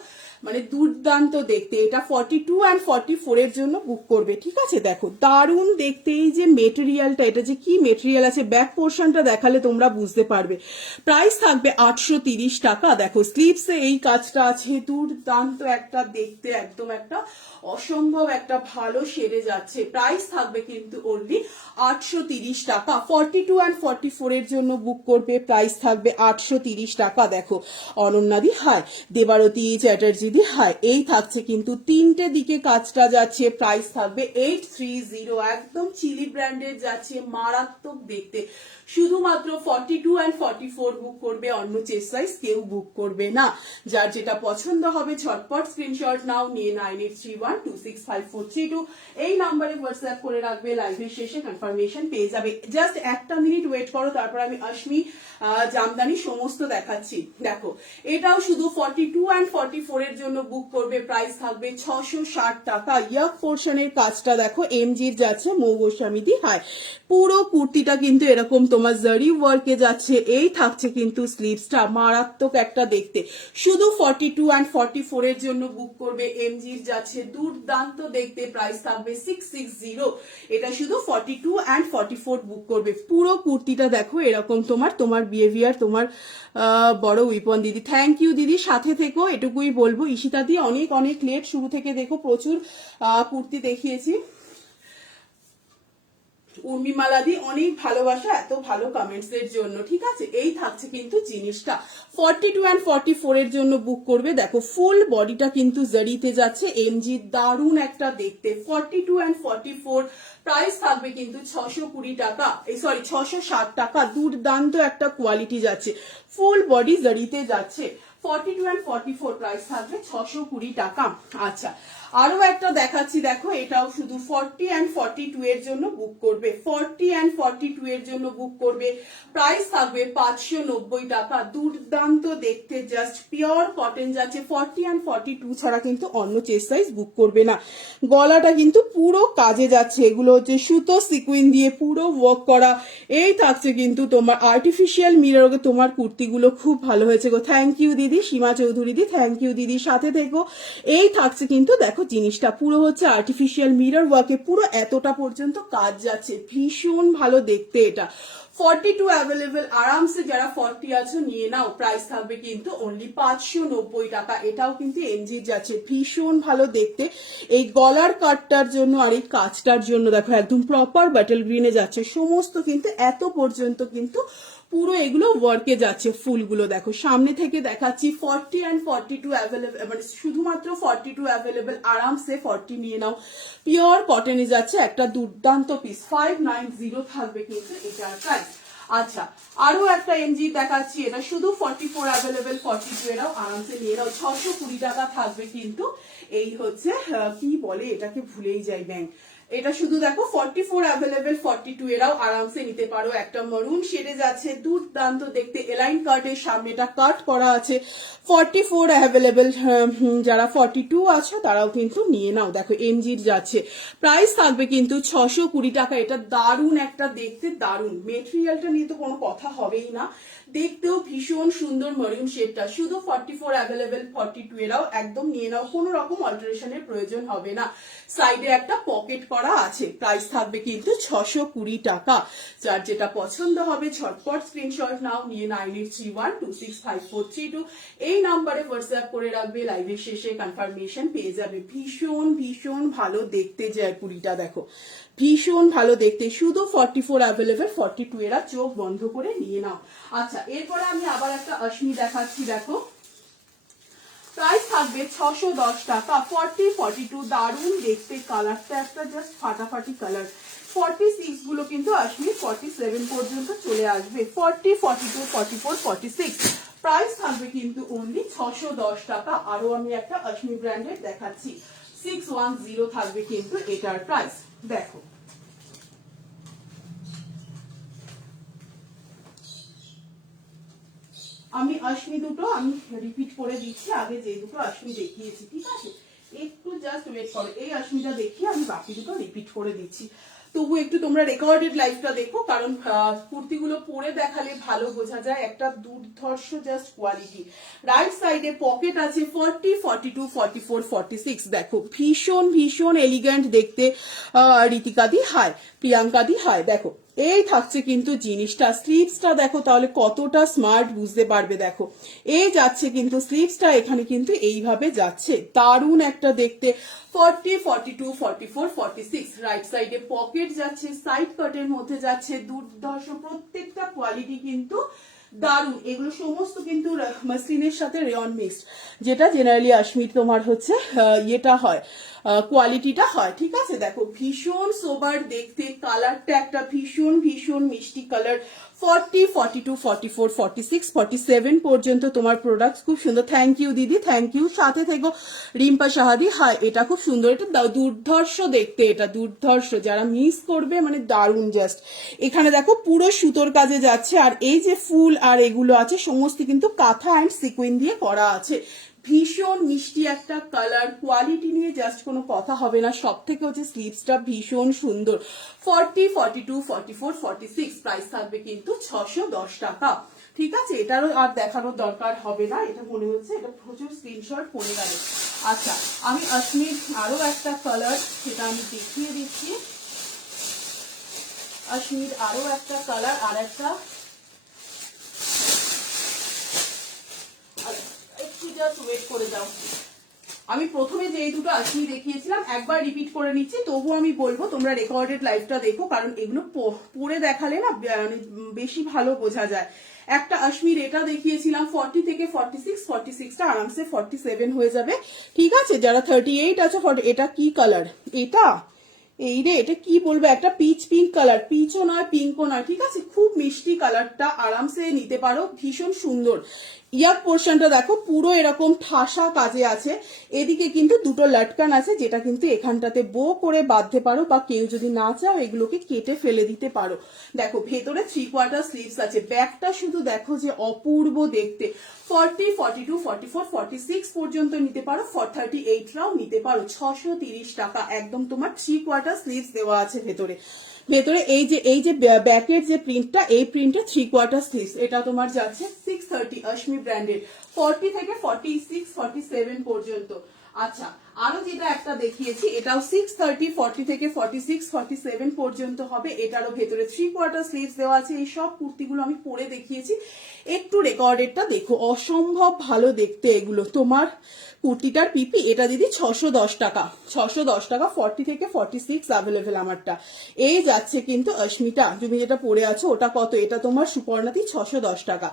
মানে দুর্দান্ত দেখতে, এটা 42 অ্যান্ড 44 এর জন্য বুক করবে, ঠিক আছে? দেখো দারুণ দেখতে, এই যে মেটেরিয়ালটা, এটা যে কি মেটেরিয়াল আছে, ব্যাক পোর্শনটা দেখালে তোমরা বুঝতে পারবে। প্রাইস থাকবে 830 টাকা। দেখো স্লিভসে এই কাজটা আছে, দুর্দান্ত একটা দেখতে, একদম একটা অসম্ভব একটা ভালো সেরে যাচ্ছে। প্রাইস থাকবে কিন্তু অনলি 830 টাকা। 42 অ্যান্ড 44 এর জন্য বুক করবে, প্রাইস থাকবে 830 টাকা। দেখো অনন্যাদি হাই, দেবারতী চ্যাটার্জি দি হাই, এই থাকছে কিন্তু তিনটে দিকে কাজটা যাচ্ছে। প্রাইস থাকবে 830, একদম চিলি ব্র্যান্ডের যাচ্ছে, মারাত্মক দেখতে। শুধুমাত্র 42 অ্যান্ড 44 বুক করবে, অন্য চেস্ট সাইজ কেউ বুক করবে না। যার যেটা পছন্দ হবে ঝটপট স্ক্রিনশট নাও, নিয়ে 9831265432 এই নাম্বারে হোয়াটসঅ্যাপ করে রাখবে। লাইভের শেষে কনফার্মেশন পেয়ে যাবে। জাস্ট একটা মিনিট ওয়েট করো, তারপর আমি অশ্মি জামদানি সমস্ত দেখাচ্ছি। দেখো এটাও শুধু 42 অ্যান্ড 44 এর জন্য বুক করবে, প্রাইস থাকবে 660 টাকা। ইয়াক পোর্শনের কাজটা দেখো, এমজির যাচ্ছে, মৌ গোস্বামী দি হাই। পুরো কুর্তিটা কিন্তু এরকম তোমার জারি ওয়ার্কে যাচ্ছে। এই থাকছে কিন্তু স্লিভসটা, মারাত্মক একটা দেখতে। শুধু 42 অ্যান্ড 44 এর জন্য বুক করবে, এমজির যাচ্ছে, দুর্দান্ত দেখতে। প্রাইস থাকবে 660। এটা শুধু 42 অ্যান্ড 44 বুক করবে। পুরো কুর্তিটা দেখো এরকম তোমার বিহেভিয়ার, তোমার বড় উইপন দিদি, থ্যাংক ইউ দিদি, সাথে থেকো, এটুকুই বলবো। ঈশিতা দি অনেক অনেক লেট, শুরু থেকে দেখো প্রচুর কুর্তি দেখিয়েছি। উর্মিমালা দি অনেক ভালোবাসা এত ভালো কমেন্টস এর জন্য, ঠিক আছে? এই থাকছে কিন্তু জিনিসটা 42 অ্যান্ড 44 এর জন্য বুক করবে। দেখো ফুল বডিটা কিন্তু জারিতে যাচ্ছে, এমজি, দারুণ একটা দেখতে। 42 অ্যান্ড 44 প্রাইস থাকবে কিন্তু 620 টাকা, এই সরি 660 টাকা। দুর্দান্ত একটা কোয়ালিটি যাচ্ছে, ফুল বডি জারিতে যাচ্ছে। 42 অ্যান্ড 44 প্রাইস থাকবে 620 টাকা। আচ্ছা আরো একটা দেখাচ্ছি, দেখো এটাও শুধু 40 অ্যান্ড 42 এর জন্য বুক করবে। 40 অ্যান্ড 42 এর জন্য বুক করবে, প্রাইস থাকবে 590 টাকা। দুর্দান্ত দেখতে, জাস্ট পিওর কটন যাচ্ছে। 40 অ্যান্ড 42 ছাড়া কিন্তু অন্য চেস্ট সাইজ বুক করবে না। গলাটা কিন্তু পুরো কাজে যাচ্ছে, এগুলো হচ্ছে সুতো সিকুইন দিয়ে পুরো ওয়ার্ক করা। এই থাকছে কিন্তু তোমার আর্টিফিশিয়াল মিরর, তোমার কুর্তিগুলো খুব ভালো হয়েছে গো, থ্যাংক ইউ দিদি। সীমা চৌধুরী দি থ্যাংক ইউ দিদি, সাথে থেকো। এই থাকছে কিন্তু দেখো জিনিসটা পুরো হচ্ছে আর্টিফিশিয়াল মিরর ওয়ার্কে, পুরো এতটা পর্যন্ত কাজ যাচ্ছে, ভীষণ ভালো দেখতে। এটা 42 অ্যাভেলেবেল, আরামসে যারা 40 আছো নিয়ে নাও। প্রাইস থাকবে কিন্তু অনলি 590 টাকা। এটাও কিন্তু এমজি যাচ্ছে, ভীষণ ভালো দেখতে। এই গলার কাটটার জন্য আর এই কাজটার জন্য দেখো একদম প্রপার ব্যাটেল গ্রিনে যাচ্ছে, সমস্ত কিন্তু এত পর্যন্ত কিন্তু পুরো এগুলো ওয়ার্কে যাচ্ছে। ফুলগুলো দেখো সামনে থেকে দেখাচ্ছি। 40 অ্যান্ড 42 অ্যাভেলেবেল, মানে শুধুমাত্র 42 অ্যাভেলেবেল, আরামসে 40 নিয়ে নাও। পিওর কটনে যাচ্ছে, একটা দুর্দান্ত পিস। 590 থাকবে কিন্তু এটার প্রাইস। আচ্ছা আরো একটা এমজি দেখাচ্ছি, এটা শুধু 44 অ্যাভেলেবেল, 42 এরাও আরামসে নিয়ে নাও। 620 টাকা থাকবে কিন্তু। এই হচ্ছে কি বলে এটাকে, ভুলেই যাই ব্যাংক। এটা শুধু দেখো 44 অ্যাভেলেবেল, 42 এরাও আরামসে নিতে পারো। একটা মরুন শেডে যাচ্ছে, দুর্দান্ত দেখতে। এলাইন কাটের সামনেটা কাট করা আছে। 44 অ্যাভেলেবেল, যারা 42 আছো তারাও কিন্তু নিয়ে নাও। দেখো এমজির যাচ্ছে, প্রাইস থাকবে কিন্তু 620 টাকা। এটা দারুণ একটা দেখতে, দারুণ মেটেরিয়ালটা নিয়ে তো কোনো কথা হবেই না, দেখতেও ভীষণ সুন্দর মরুন শেডটা। শুধু 44 অ্যাভেলেবেল, 42 এরাও একদম নিয়ে নাও, কোনো রকম অল্টারেশনের প্রয়োজন হবে না। সাইডে একটা পকেট করা আছে। প্রাইস থাকবে কিন্তু 620 টাকা। যার যেটা পছন্দ হবে ঝটপট স্ক্রিনশট নাও, নিয়ে 9831265432 এই নাম্বারে হোয়াটসঅ্যাপ করে রাখবে। লাইভের শেষে কনফার্মেশন পেয়ে যাবে। ভীষণ ভীষণ ভালো দেখতে জয়পুরিটা, দেখো ভীষণ ভালো দেখতে। শুধু 44 অ্যাভেলেবেল, 42 এরা চোখ বন্ধ করে নিয়ে নাও। আচ্ছা এরপরে আমি আবার একটা অশ্মি দেখাচ্ছি, দেখো প্রাইস থাকবে 610 টাকা। 40 42 দারুণ দেখতে, কালারটা একটা জাস্ট ফাটাফাটি কালার। 46 গুলো কিন্তু আসবে, 47 পর্যন্ত চলে আসবে। 40 42 44 46 প্রাইস থাকবে কিন্তু অনলি 610 টাকা। আরো আমি একটা অশ্মি ব্র্যান্ডের দেখাচ্ছি, 610 থাকবে কিন্তু এটার প্রাইস। দেখো আমি আশমি দুটো আমি রিপিট করে দিচ্ছি, আগে যে দুটো আশমি দেখিয়েছি, ঠিক আছে? একটু জাস্ট ওয়েট করো, এই আশমিটা দেখিয়ে আমি বাকি দুটো রিপিট করে দিচ্ছি। তবু একটু তোমরা রেকর্ডেড লাইভটা দেখো, কারণ কুর্তিগুলো পরে দেখালে ভালো বোঝা যায়। একটা দুর্ধর্ষ জাস্ট কোয়ালিটি। রাইট সাইডে পকেট আছে 40, 42, 44, 46। দেখো ভীষণ ভীষণ এলিগ্যান্ট দেখতে। রীতিকা দি হাই, প্রিয়াঙ্কা দি হাই। দেখো এই থাকছে কিন্তু জিনিসটা। স্লিভসটা দেখো তাহলে কতটা স্মার্ট, বুঝতে পারবে। দেখো এই যাচ্ছে কিন্তু স্লিভসটা এখানে কিন্তু এইভাবে যাচ্ছে, দারুণ একটা দেখতে। 40, 42, 44, 46। রাইট সাইডে পকেট যাচ্ছে, সাইড কাটের মধ্যে যাচ্ছে, দুর্ধর্ষ প্রত্যেকটা কোয়ালিটি কিন্তু দারুণ। এগুলো সমস্ত কিন্তু মাসলিনের সাথে রেয়ন মিক্সড, যেটা জেনারেলি আশমির তোমার হচ্ছে ইয়েটা হয়, কোয়ালিটিটা হয়, ঠিক আছে? দেখো ভীষণ সোবার দেখতে, কালারটা একটা ভীষণ ভীষণ মিষ্টি কালার। 40, 42, 44, 46, 47 পর্যন্ত তোমার প্রোডাক্ট খুব সুন্দর। থ্যাংক ইউ দিদি, থ্যাংক ইউ। সাথে থেকো রিম্পা সাহাদি, হাই। এটা খুব সুন্দর, এটা দুর্ধর্ষ দেখতে, এটা দুর্ধর্ষ। যারা মিস করবে মানে দারুণ জাস্ট। এখানে দেখো পুরো সুতোর কাজে যাচ্ছে, আর এই যে ফুল আর এগুলো আছে সমস্ত কিন্তু কাঁথা অ্যান্ড সিকুইন দিয়ে করা আছে। ভীষণ মিষ্টি একটা কালার, কোয়ালিটি নিয়ে জাস্ট কোনো কথা হবে না। সব থেকে হচ্ছে স্লিভসটা ভীষণ সুন্দর। 40, 42, 44, 46। প্রাইস থাকবে কিন্তু 610 টাকা, ঠিক আছে? এটারও আর দেখানোর দরকার হবে না, এটা মনে হচ্ছে এটা প্রচুর স্ক্রিনশট পড়ে গেল। আচ্ছা, আমি আশমির আরো একটা কালার সেটা আমি দেখিয়ে দিচ্ছি। আশমির আরো একটা কালার, আর একটা একটু জাস্ট ওয়েট করে যাও। আমি প্রথমে যে দুটো আশমি দেখিয়েছিলাম একবার রিপিট করে নিচ্ছি, তবু আমি বলবো তোমরা রেকর্ডেড লাইভটা দেখো, কারণ এগুলো পরে দেখালে না বেশি ভালো বোঝা যায়। একটা আশমির এটা দেখিয়েছিলাম 40 থেকে 46, 46টা আরামসে 47 হয়ে যাবে, ঠিক আছে? যারা 38 আছে 40। এটা কি কালার? এটা এই রে, এটা কি বলবো, একটা পিচ পিঙ্ক কালার, পিচও নয় পিঙ্কও নয়, ঠিক আছে? খুব মিষ্টি কালারটা, আরামসে নিতে পারো, ভীষণ সুন্দর। ইয়ার পোর্শনটা দেখো পুরো এরকম ঠাসা কাজে আছে। এদিকে কিন্তু দুটো লটকান আছে, যেটা কিন্তু এখানটাতে বো করে বাঁধতে পারো, বা কেউ যদি না চাও এগুলোকে কেটে ফেলে দিতে পারো। দেখো ভেতরে 3/4 স্লিভস আছে। ব্যাকটা শুধু দেখো যে অপূর্ব দেখতে। 40, 42, 44, 46 পর্যন্ত নিতে পারো, 38রাও নিতে পারো। 630 টাকা একদম। তোমার 3/4 স্লিভস দেওয়া আছে ভেতরে। ভেতরে এই যে ব্যাকের যে প্রিন্টটা, এই প্রিন্টটা 3/4 স্লিভস। এটা তোমার যাচ্ছে 630, আশমি ব্র্যান্ডের। 40 থেকে 46, 47 পর্যন্ত। আচ্ছা, আরো যেটা একটা দেখিয়েছি, এটাও 630, 40 থেকে 46, 47 পর্যন্ত হবে। এটারও ভেতরে 3/4 স্লিভস দেওয়া আছে। এই সব কুর্তিগুলো আমি পরে দেখিয়েছি, একটু রেকর্ডেডটা দেখো। অসম্ভব ভালো দেখতে এগুলো। তোমার কুর্তিটার পিপি এটা দিদি 610 টাকা, 610 টাকা। 40 থেকে 46 অ্যাভেলেবেল আমারটা। এই যাচ্ছে কিন্তু আশমিটা, তুমি যেটা পরে আছো ওটা কত? এটা তোমার সুপর্ণাতি 610 টাকা।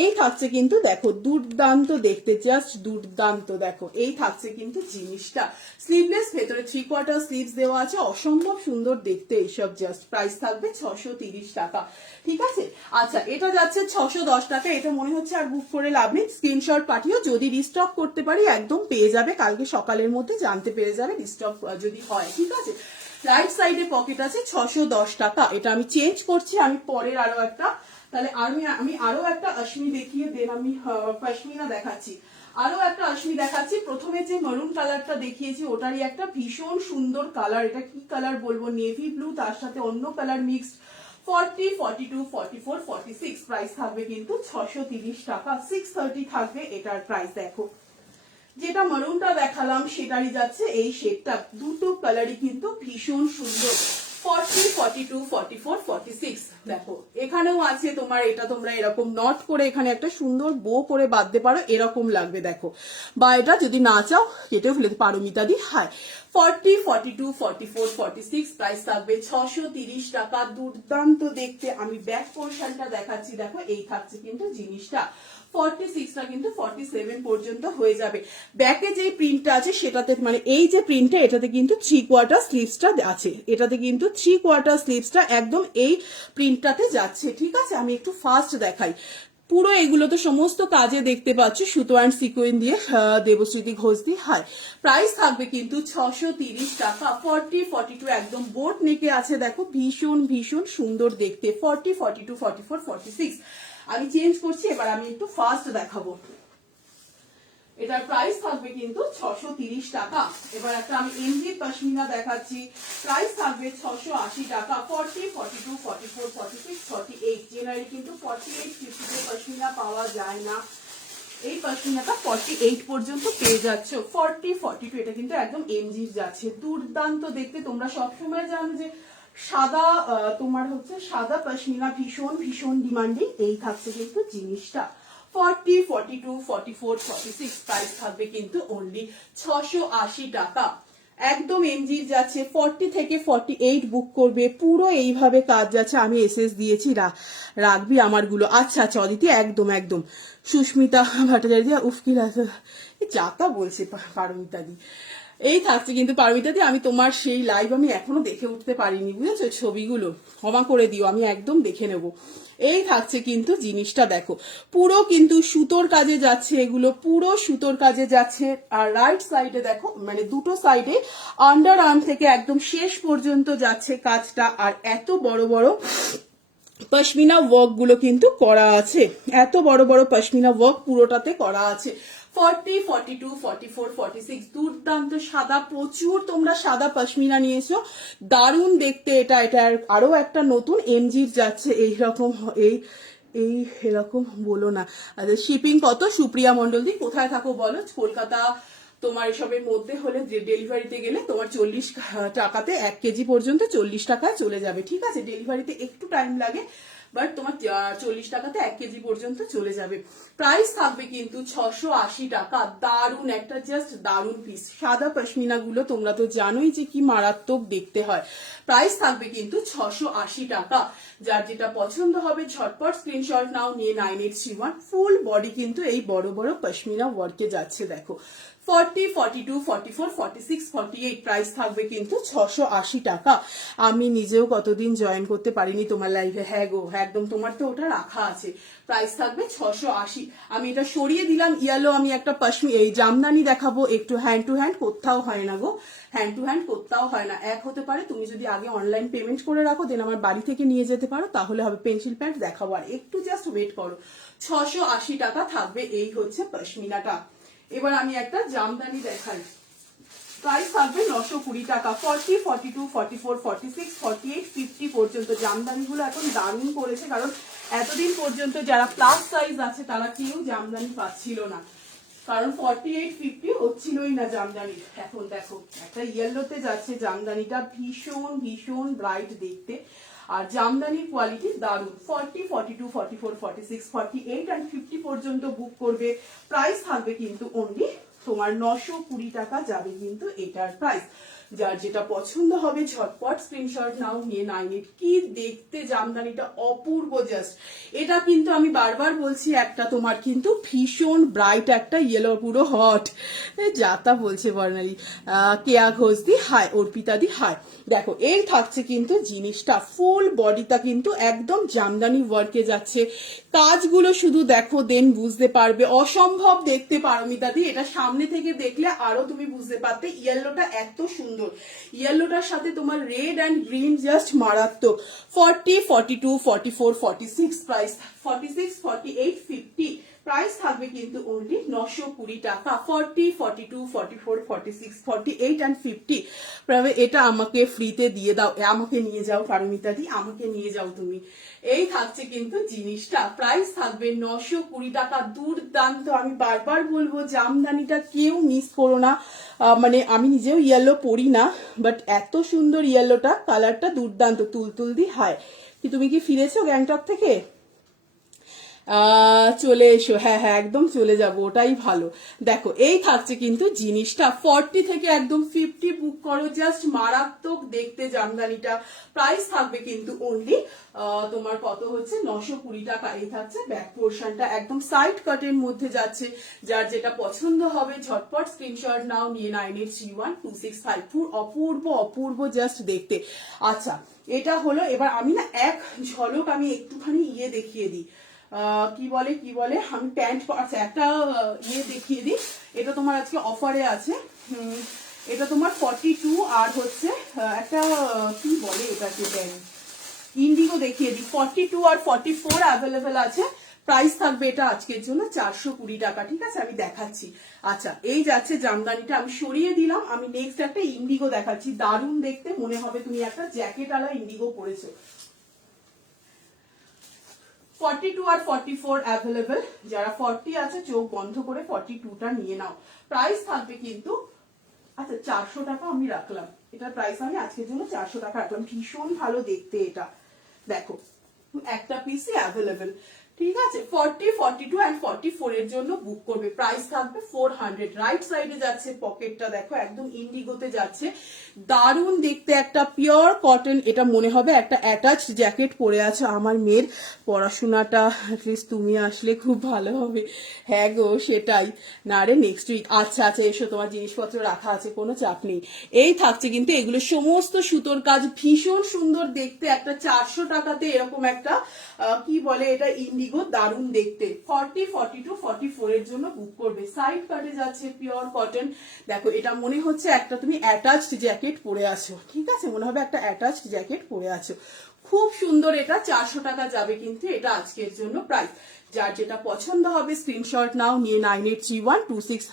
এই থাকছে কিন্তু দেখো দুর্দান্ত দেখতে, জাস্ট দুর্দান্ত। দেখো এই থাকছে কিন্তু জিনিসটা, স্লিভলেস, ভেতরে 3/4 স্লিভস দেওয়া আছে, অসম্ভব সুন্দর দেখতে এইসব। জাস্ট প্রাইস থাকবে 630 টাকা, ঠিক আছে? আচ্ছা, এটা যাচ্ছে 610 টাকা। এটা মনে হচ্ছে আর বুক করে লাভ নেই, স্ক্রিনশট পাঠিও, যদি রিস্টক করতে পারি একদম পেয়ে যাবে, কালকে সকালের মধ্যে জানতে পেরে যাবে রিস্টক যদি হয়, ঠিক আছে? রাইট সাইডে পকেট আছে 610 টাকা। এটা আমি চেঞ্জ করছি, আমি পরের আরো একটা, তাহলে আমি আরো একটা আশমি দেখিয়ে দেন, আমি পশমিনা দেখাচ্ছি। আরো একটা আশমি দেখাচ্ছি। প্রথমে যে মেরুন কালারটা দেখিয়েছি ওটারই একটা ভীষণ সুন্দর কালার। এটা কি কালার বলবো, নেভি ব্লু, তার সাথে অন্য কালার মিক্সড। 40, 42, 44, 46। প্রাইস থাকবে কিন্তু 630 টাকা। 630 থাকবে এটার প্রাইস। দেখো যেটা মারুনটা দেখালাম সেটারই যাচ্ছে এই শেডটা। দুটো কালারই কিন্তু ভীষণ সুন্দর। 40, 42, 44, 46। দেখো এখানেও আছে তোমার, এটা তোমরা এরকম নট করে এখানে একটা সুন্দর বো করে বাঁধতে পারো, এরকম লাগবে। দেখো, বা এটা যদি না চাও কেটেও ফেলতে পারো মিতাদি। হাই 40, 42, 44, 46। প্রাইস থাকবে 630 টাকা। দুর্দান্ত দেখতে। আমি ব্যাক পোর্শনটা দেখাচ্ছি, দেখো এই থাকছে কিন্তু জিনিসটা। 46টা কিন্তু 47 পর্যন্ত হয়ে যাবে। ব্যাকে যে প্রিন্টটা আছে সেটাতে, মানে এই যে প্রিন্টটা, এটাতে কিন্তু 3/4 স্লিভসটা আছে। এটাতে কিন্তু 3/4 স্লিভসটা একদম এই প্রিন্টটাতে যাচ্ছে, ঠিক আছে? আমি একটু ফাস্ট দেখাই। পুরো এগুলো তো সমস্ত কাজে দেখতে পাচ্ছ সুতো অ্যান্ড সিকোয়েন্স দিয়ে, দেবশ্রীতি ঘোষ দিয়ে। হাই প্রাইস থাকবে কিন্তু 630 টাকা। 40, 42 একদম বোট নেকে আছে, দেখো ভীষণ ভীষণ সুন্দর দেখতে। 40, 42, 44, 46। আমি চেঞ্জ করছি, এবার আমি একটু ফাস্ট দেখাবো। এটার প্রাইস থাকবে কিন্তু 630 টাকা। এবার একটা আমি এমজি পশমিনা দেখাচ্ছি, প্রাইস থাকবে 680 টাকা। 40, 42, 44, 46, 48, জেনারেলি কিন্তু 48, 50 পশমিনা পাওয়া যায় না, এই পশমিনাটা 48 পর্যন্ত পেয়ে যাচ্ছ। 40, 42 এটা কিন্তু একদম এমজির যাচ্ছে, দুর্দান্ত দেখতে। তোমরা সবসময় জানো যে সাদা তোমার হচ্ছে সাদা পশমিনা ভীষণ ভীষণ ডিমান্ডিং, এই থাকছে কিন্তু জিনিসটা। 40, 42, 44, 46 প্রাইস থাকবে কিন্তু অনলি 680 টাকা, একদম এমজির যাচ্ছে। 40 থেকে 48 বুক করবে, পুরো এইভাবে কাজ যাচ্ছে। আমি এসএস দিয়েছি, রাখবি আমারগুলো। আচ্ছা আচ্ছা অদিতি, একদম একদম। সুস্মিতা ভট্টাচার্য, উফকি যাতা বলছে পারমিতা দি, এই থাকছে কিন্তু পারমিতা দি। আমি তোমার সেই লাইভ আমি এখনো দেখে উঠতে পারিনি, বুঝেছো, ছবিগুলো ক্ষমা করে দিও, আমি একদম দেখে নেব। এই থাকছে কিন্তু জিনিসটা দেখো, পুরো কিন্তু সুতোর কাজে যাচ্ছে, এগুলো পুরো সুতোর কাজে যাচ্ছে। আর রাইট সাইডে দেখো, মানে দুটো সাইডে আন্ডার আর্ম থেকে একদম শেষ পর্যন্ত যাচ্ছে কাজটা। আর এত বড় বড় পশমিনা ওয়ার্ক গুলো কিন্তু করা আছে, এত বড় বড় পশমিনা ওয়ার্ক পুরোটাতে করা আছে। 40, 42, 44, 46 দুর্দান্ত সাদা, প্রচুর তোমরা সাদা পশমিনা নিয়েছো, দারুণ দেখতে এটা। এটা আরো একটা নতুন এমজির যাচ্ছে এইরকম, এই এই এরকম বলো না। আচ্ছা শিপিং কত? সুপ্রিয়া মন্ডল দি কোথায় থাকো বলো? কলকাতা তোমার এসবের মধ্যে হলে ডেলিভারিতে গেলে তোমার 40 টাকাতে 1 কেজি পর্যন্ত 40 টাকায় চলে যাবে, ঠিক আছে। ডেলিভারিতে একটু টাইম লাগে, বাট তোমার 40 টাকাতে 1 কেজি পর্যন্ত চলে যাবে। প্রাইস থাকবে কিন্তু 680 টাকা, দারুন একটা, জাস্ট দারুন পিস। সাদা পশমিনা গুলো তোমরা তো জানোই যে কি মারাত্মক দেখতে হয়। প্রাইস থাকবে কিন্তু 680 টাকা। যার যেটা পছন্দ হবে ঝটপট স্ক্রিনশট নাও, নিয়ে 9831। ফুল বডি কিন্তু এই বড় বড় পশমিনা ওয়ার্কে যাচ্ছে দেখো। 40, 42, 44, 46, 48 প্রাইস থাকবে কিন্তু 680 টাকা। আমি নিজেও কতদিন জয়েন করতে পারিনি তোমার লাইভে, হ্যাঁ গো একদম, তোমার তো ওটা রাখা আছে। প্রাইস থাকবে 680। আমি এটা সরিয়ে দিলাম ইয়েলো, আমি একটা এই জামদানি দেখাবো, একটু হ্যান্ড টু হ্যান্ড কোথাও হয় না গো, হ্যান্ড টু হ্যান্ড কোথাও হয় না। এক হতে পারে তুমি যদি আগে অনলাইন পেমেন্ট করে রাখো, দেন আমার বাড়ি থেকে নিয়ে যেতে পারো, তাহলে হবে। পেন্সিল প্যান্ট দেখাবো, আর একটু জাস্ট ওয়েট করো। 680 টাকা থাকবে, এই হচ্ছে পশমিনাটা। এবার আমি একটা জামদানি দেখাই, প্রাইস থাকবে 920 টাকা। 40, 42, 44, 46, 48, 50 পর্যন্ত জামদানিগুলো এখন দারুণ করেছে, কারণ এতদিন পর্যন্ত যারা প্লাস সাইজ আছে তারা কেউ জামদানি পাচ্ছিল না, কারণ 48, 50 হচ্ছিলই না জামদানি। এখন দেখো একটা ইয়েলোতে যাচ্ছে জামদানিটা, ভীষণ ভীষণ ব্রাইট দেখতে, আর জামদানির কোয়ালিটি দারুণ। 40, 42, 44, 46, 48 and 50 পর্যন্ত বুক করবে। প্রাইস থাকবে কিন্তু অনলি তোমার 920 টাকা যাবে কিন্তু এটার প্রাইস। যার যেটা পছন্দ হবে ঝটপট স্ক্রিনশট নাও, নিয়ে 98। কি দেখতে জামদানিটা অপূর্ব, জাস্ট এটা কিন্তু আমি বারবার বলছি, একটা তোমার কিন্তু ভীষণ ব্রাইট একটা ইয়েলো, পুরো হট যাতা বলছে বর্ণালী। কেয়া ঘোষ দি হাই, অর্পিতা দি হাই। দেখো এর থাকছে কিন্তু জিনিসটা, ফুল বডিটা কিন্তু একদম জামদানি ওয়ার্কে যাচ্ছে, কাজগুলো শুধু দেখো দেন বুঝতে পারবে, অসম্ভব দেখতে পারমিতা দি। এটা সামনে থেকে দেখলে আরো তুমি বুঝতে পারতে, ইয়েলোটা এত সুন্দর, ইয়েলোটার সাথে তোমার রেড অ্যান্ড গ্রিন জাস্ট মারাত্মক। 40, 42, 44, 46 প্রাইস, 46, 48, 50 প্রাইস থাকবে কিন্তু অনলি 920 টাকা। 40, 42, 44, 46, 48 and 50 এটা আমাকে ফ্রিতে দিয়ে দাও, আমাকে নিয়ে যাও পারমিতা দি, আমাকে নিয়ে যাও তুমি। এই থাকছে কিন্তু জিনিসটা, প্রাইস থাকবে 920 টাকা, দুর্দান্ত। আমি বারবার বলবো জামদানিটা কেউ মিস করো না, মানে আমি নিজেও ইয়েলো পরি না, বাট এত সুন্দর ইয়েলোটা, কালারটা দুর্দান্ত। তুলতুল দি হাই, কি তুমি কি ফিরেছো গ্যাংটক থেকে? চলে এসো, হ্যাঁ হ্যাঁ একদম চলে যাব, ওটাই ভালো। দেখো এই থাকছে কিন্তু জিনিসটা, 40 থেকে একদম 50 বুক করো, জাস্ট মারাত্মক দেখতে জামদানিটা। প্রাইস থাকবে কিন্তু অনলি তোমার কত হচ্ছে 920 টাকা। এই থাকছে ব্যাক পোর্শনটা, একদম সাইড কাটের মধ্যে যাচ্ছে। যার যেটা পছন্দ হবে ঝটপট স্ক্রিনশট নাও, নিয়ে 98312654। অপূর্ব অপূর্ব জাস্ট দেখতে। আচ্ছা এটা হলো, এবার আমি না এক ঝলক আমি একটুখানি ইয়ে দেখিয়ে দিই, কি বলে আমি প্যান্ট, আচ্ছা একটা ইয়ে দেখিয়ে দিই। এটা তোমার আজকে অফারে আছে, এটা তোমার 42 আর হচ্ছে একটা কি বলে এটাকে প্যান্ট, ইন্ডিগো দেখিয়ে দিই। 42 আর 44 অ্যাভেলেবেল আছে। প্রাইস থাকবে এটা আজকের জন্য 420 টাকা। ঠিক আছে, আমি দেখাচ্ছি। আচ্ছা, এই যাচ্ছে জামদানিটা, আমি সরিয়ে দিলাম। আমি নেক্সট একটা ইন্ডিগো দেখাচ্ছি, দারুণ দেখতে, মনে হবে তুমি একটা জ্যাকেট আলা ইন্ডিগো পরেছো। 42 আর 44 অ্যাভেলেবেল, যারা 40 আছে চোখ বন্ধ করে 42টা নিয়ে নাও। প্রাইস থাকবে কিন্তু আচ্ছা 400 টাকা আমি রাখলাম, এটার প্রাইস আমি আজকের জন্য 400 টাকা রাখলাম। ভীষণ ভালো দেখতে এটা, দেখো একটা পিসই অ্যাভেলেবেল। ঠিক আছে, 40, 42 এন্ড 44 এর জন্য বুক করবে। প্রাইস থাকবে 400। রাইট সাইডে যাচ্ছে পকেটটা, দেখো একদম ইন্ডিগোতে যাচ্ছে, দারুণ দেখতে, একটা পিওর কটন। এটা মনে হবে একটা অ্যাটাচড জ্যাকেট পরে আছে। আমার মেয়ের পড়াশোনাটা অ্যাটলিস্ট তুমি আসলে খুব ভালো হবে। হ্যাঁ গো, সেটাই। না রে, নেক্সট উইক। আচ্ছা আচ্ছা, এসো, তোমার জিনিসপত্র রাখা আছে, কোনো চাপ নেই। এই থাকছে কিন্তু এগুলো সমস্ত সুতোর কাজ, ভীষণ সুন্দর দেখতে। একটা 400 টাকাতে এরকম একটা কি বলে এটা, ইন্ডিগো, দারুণ দেখতে। 40, 42, 44 এর জন্য বুক করবে। সাইড কাটে যাচ্ছে পিওর কটন। দেখো এটা মনে হচ্ছে একটা তুমি অ্যাটাচড জ্যাকেট পরে আছো। ঠিক আছে, মনে হবে একটা অ্যাটাচড জ্যাকেট পরে আছো। খুব সুন্দর, এটা 400 টাকা যাবে কিন্তু এটা আজকের জন্য প্রাইস। যার যেটা পছন্দ হবে স্ক্রিনশট নাও, নিয়ে 983126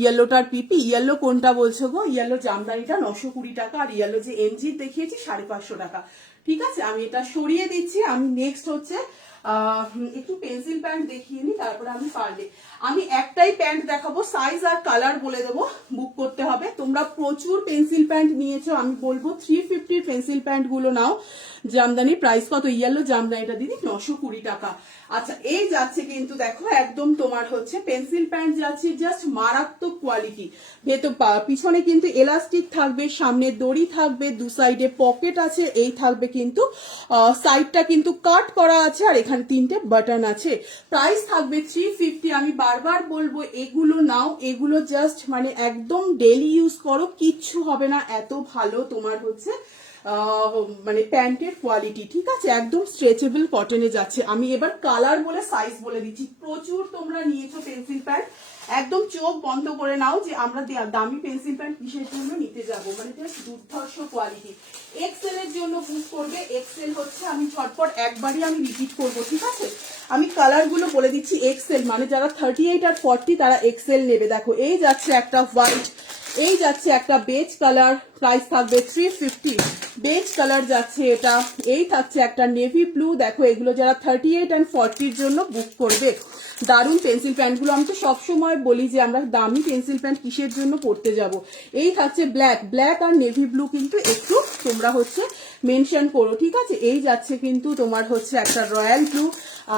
ইয়েলোটার পিপি। ইয়েলো কোনটা বলছো গো? ইয়েলো জামদানিটা 920 টাকা, আর ইয়েলো যে এমজি দেখিয়েছি 550 টাকা। ঠিক আছে, আমি এটা সরিয়ে দিচ্ছি। আমি নেক্সট হচ্ছে একটু পেন্সিল প্যান্ট দেখিয়ে নি, তারপরে আমি পারলে আমি একটাই প্যান্ট দেখাবো, সাইজ আর কালার বলে দেবো, বুক করতে হবে। তোমরা প্রচুর পেন্সিল প্যান্ট নিয়েছো, আমি বলবো 350 পেন্সিল প্যান্ট গুলো নাও। জামদানি প্রাইস কত? ইয়েলো জামদানিটা দিদি 920 টাকা। আচ্ছা, এই যাচ্ছে কিন্তু দেখো একদম তোমার হচ্ছে পেন্সিল প্যান্ট যাচ্ছে, জাস্ট মারাত্মক কোয়ালিটি। ভেতর পিছনে কিন্তু এলাস্টিক থাকবে, সামনে দড়ি থাকবে, দু সাইডে পকেট আছে, এই থাকবে কিন্তু সাইডটা কিন্তু কাট করা আছে, আর এখানে 3টে বাটন আছে। প্রাইস থাকবে 350। আমি বারবার বলবো এগুলো নাও, এগুলো জাস্ট মানে একদম ডেলি ইউজ করো, কিচ্ছু হবে না, এত ভালো তোমার হচ্ছে মানে প্যান্টের কোয়ালিটি। ঠিক আছে, একদম স্ট্রেচেবল কটনে যাচ্ছে। আমি এবার কালার বলে সাইজ বলে দিচ্ছি। প্রচুর তোমরা নিয়েছো পেন্সিল প্যান্ট, একদম চোখ বন্ধ করে নাও যে আমরা দামি পেন্সিল প্যান্ট কিসের জন্য নিতে যাব, মানে জাস্ট দুর্ধর্ষ কোয়ালিটি। এক্সেল এর জন্য বুক করবে। এক্সেল হচ্ছে, আমি ঝটপট একবারই আমি রিপিট করব। ঠিক আছে, আমি কালার গুলো বলে দিচ্ছি। এক্সেল মানে যারা 38 আর 40 তারা এক্সেল নেবে। দেখো এই যাচ্ছে একটা হোয়াইট, এই যাচ্ছে একটা বেজ কালার, প্রাইস থাকবে 350। বেজ কালার যাচ্ছে এটা। এই থাকছে একটা নেভি ব্লু। দেখো এগুলো যারা 38 এন্ড 40 জন্য বুক করবে। দারুণ পেন্সিল প্যান্ট গুলো। আমি তো সবসময় বলি যে আমরা দামি পেন্সিল প্যান্ট কিসের জন্য পড়তে যাব। এই থাকছে ব্ল্যাক, ব্ল্যাক আর নেভি ব্লু কিন্তু একটু তোমরা হচ্ছে মেনশন করো। ঠিক আছে, এই যাচ্ছে কিন্তু তোমার হচ্ছে একটা রয়্যাল ব্লু,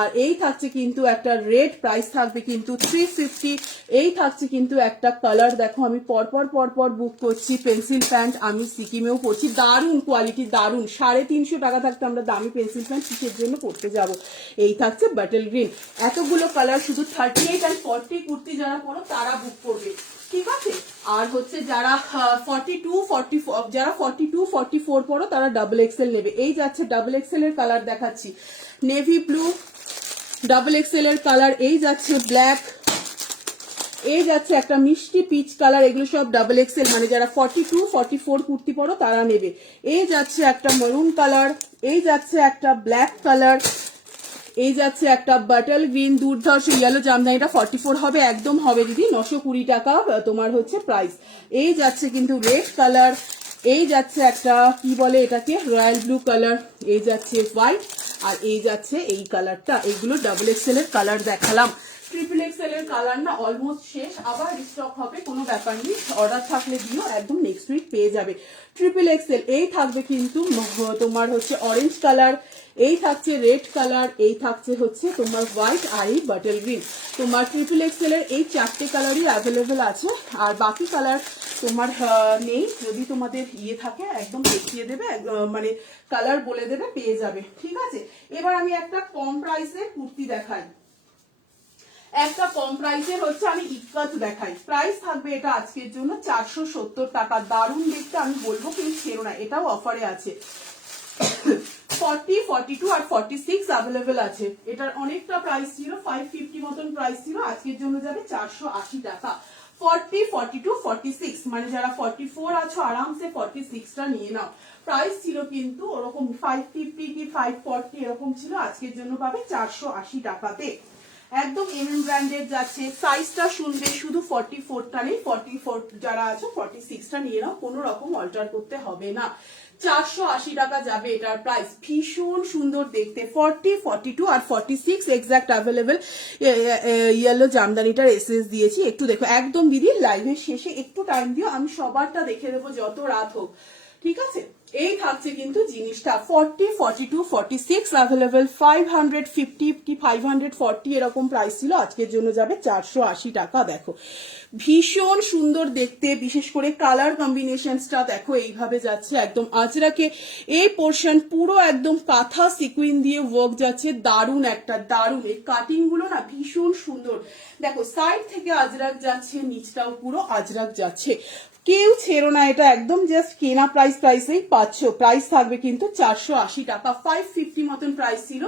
আর এই থাকছে কিন্তু একটা রেড, প্রাইস থাকবে কিন্তু 350। এই থাকছে কিন্তু একটা কালার, দেখো আমি পরপর পরপর বুক করছি পেন্সিল প্যান্ট, আমি সিকিমেও পড়ছি, দারুণ কোয়ালিটি, দারুণ। 350 টাকা থাকতে আমরা দামি পেন্সিল প্যান্ট কিসের জন্য পড়তে যাব। এই থাকছে বাটল গ্রিন। এতগুলো কালার, শুধু 38 আর 40 কুর্তি যারা পরো তারা বুক করবে। ঠিক আছে, আর হচ্ছে যারা 42, 44, যারা 42, 44 পরো তারা ডাবল এক্সেল নেবে। এই যাচ্ছে ডাবল এক্সেল এর কালার দেখাচ্ছি, নেভি ব্লু ডাবল এক্সেল এর কালার। এই যাচ্ছে ব্ল্যাক, এই যাচ্ছে একটা মিষ্টি পিচ কালার। এগুলো সব ডাবল এক্সেল, মানে যারা 42, 44 কুর্তি পরো তারা নেবে। এই যাচ্ছে একটা মেরুন কালার, এই যাচ্ছে একটা ব্ল্যাক কালার, এই যাচ্ছে একটা বাটল গ্রিন। দুর্ধর্ষ ইয়েলো জামদানিটা 44 হবে, একদম হবে দিদি, 920 টাকা তোমার হচ্ছে প্রাইস। এই যাচ্ছে কিন্তু রেড কালার, এই যাচ্ছে একটা কি বলে এটাকে, রয়্যাল ব্লু কালার, এই যাচ্ছে হোয়াইট, আর এই যাচ্ছে এই কালারটা। এইগুলো ডাবল এক্সেল এর কালার দেখালাম। ট্রিপল এক্সেল এর কালার না অলমোস্ট শেষ, আবার স্টক হবে, কোনো ব্যাপার নেই, অর্ডার থাকলে দিও, একদম নেক্সট উইক পেয়ে যাবে। ট্রিপল এক্সেল এই থাকবে কিন্তু তোমার হচ্ছে অরেঞ্জ কালার, এই থাকছে রেড কালার, এই থাকছে হচ্ছে তোমার হোয়াইট, আর এই বাটল গ্রিন। তোমার ট্রিপল এক্সেল এর এই 4টে কালারই অ্যাভেলেবেল আছে, আর বাকি কালার তোমার নেই। যদি তোমাদের ইয়ে থাকে একদম দেখিয়ে দেবে, মানে কালার বলে দেবে, পেয়ে যাবে। ঠিক আছে, এবার আমি একটা কম প্রাইসের কুর্তি দেখাই, একটা কম প্রাইসের হচ্ছে আমি ইক্কাত দেখাই। প্রাইস থাকবে এটা আজকের জন্য 470 টাকা। দারুণ দেখতে, আমি বলবো কিন্তু ছেড়ো না, এটাও অফারে আছে। 40, 42 আর 46 অ্যাভেলেবেল আছে। এটার অনেকটা প্রাইস ছিল, 550 মতন প্রাইস ছিল, আজকের জন্য যাবে 480 টাকা। 40, 42, 46 মানে যারা 44 আছো আরামসে 46টা নিয়ে নাও। প্রাইস ছিল কিন্তু ওরকম 550 কি 540 এরকম ছিল, আজকের জন্য পাবে 480 টাকাতে। একদম ব্র্যান্ডের যাচ্ছে। সাইজটা শুনবে শুধু 44টা নেই, 44 যারা আছে 46টা নিয়ে নাও, কোনো রকম অল্টার করতে হবে না। 480 টাকা যাবে এটার প্রাইস। ভীষণ সুন্দর দেখতে, 40, 42 আর 46 এক্সাক্ট অ্যাভেলেবেল। ইয়েলো জামদানিটার এসএস দিয়েছি, একটু দেখো একদম দিদি লাইভের শেষে একটু টাইম দিও, আমি সবারটা দেখে দেবো যত রাত হোক, ঠিক আছে? এই থাকছে কিন্তু জিনিসটা 40, 42, 46 অ্যাভেলেবেল। 550 কি 540 এরকম প্রাইস ছিল, আজকের জন্য যাবে 480 টাকা। দেখো ভীষণ সুন্দর দেখতে, বিশেষ করে কালার কম্বিনেশনসটা দেখো এইভাবে যাচ্ছে একদম আজরাকে। এই পোর্শন পুরো একদম কাঁথা সিকুইন দিয়ে ওয়ার্ক যাচ্ছে, দারুণ একটা দারুণ। এই কাটিং গুলো না ভীষণ সুন্দর। দেখো সাইড থেকে আজরাক যাচ্ছে, নিচটাও পুরো আজরাক যাচ্ছে। কেউ ছেড়ো না, এটা একদম জাস্ট কেনা প্রাইসেই পাচ্ছ। প্রাইস থাকবে কিন্তু 480 টাকা। 550 মতন প্রাইস ছিল,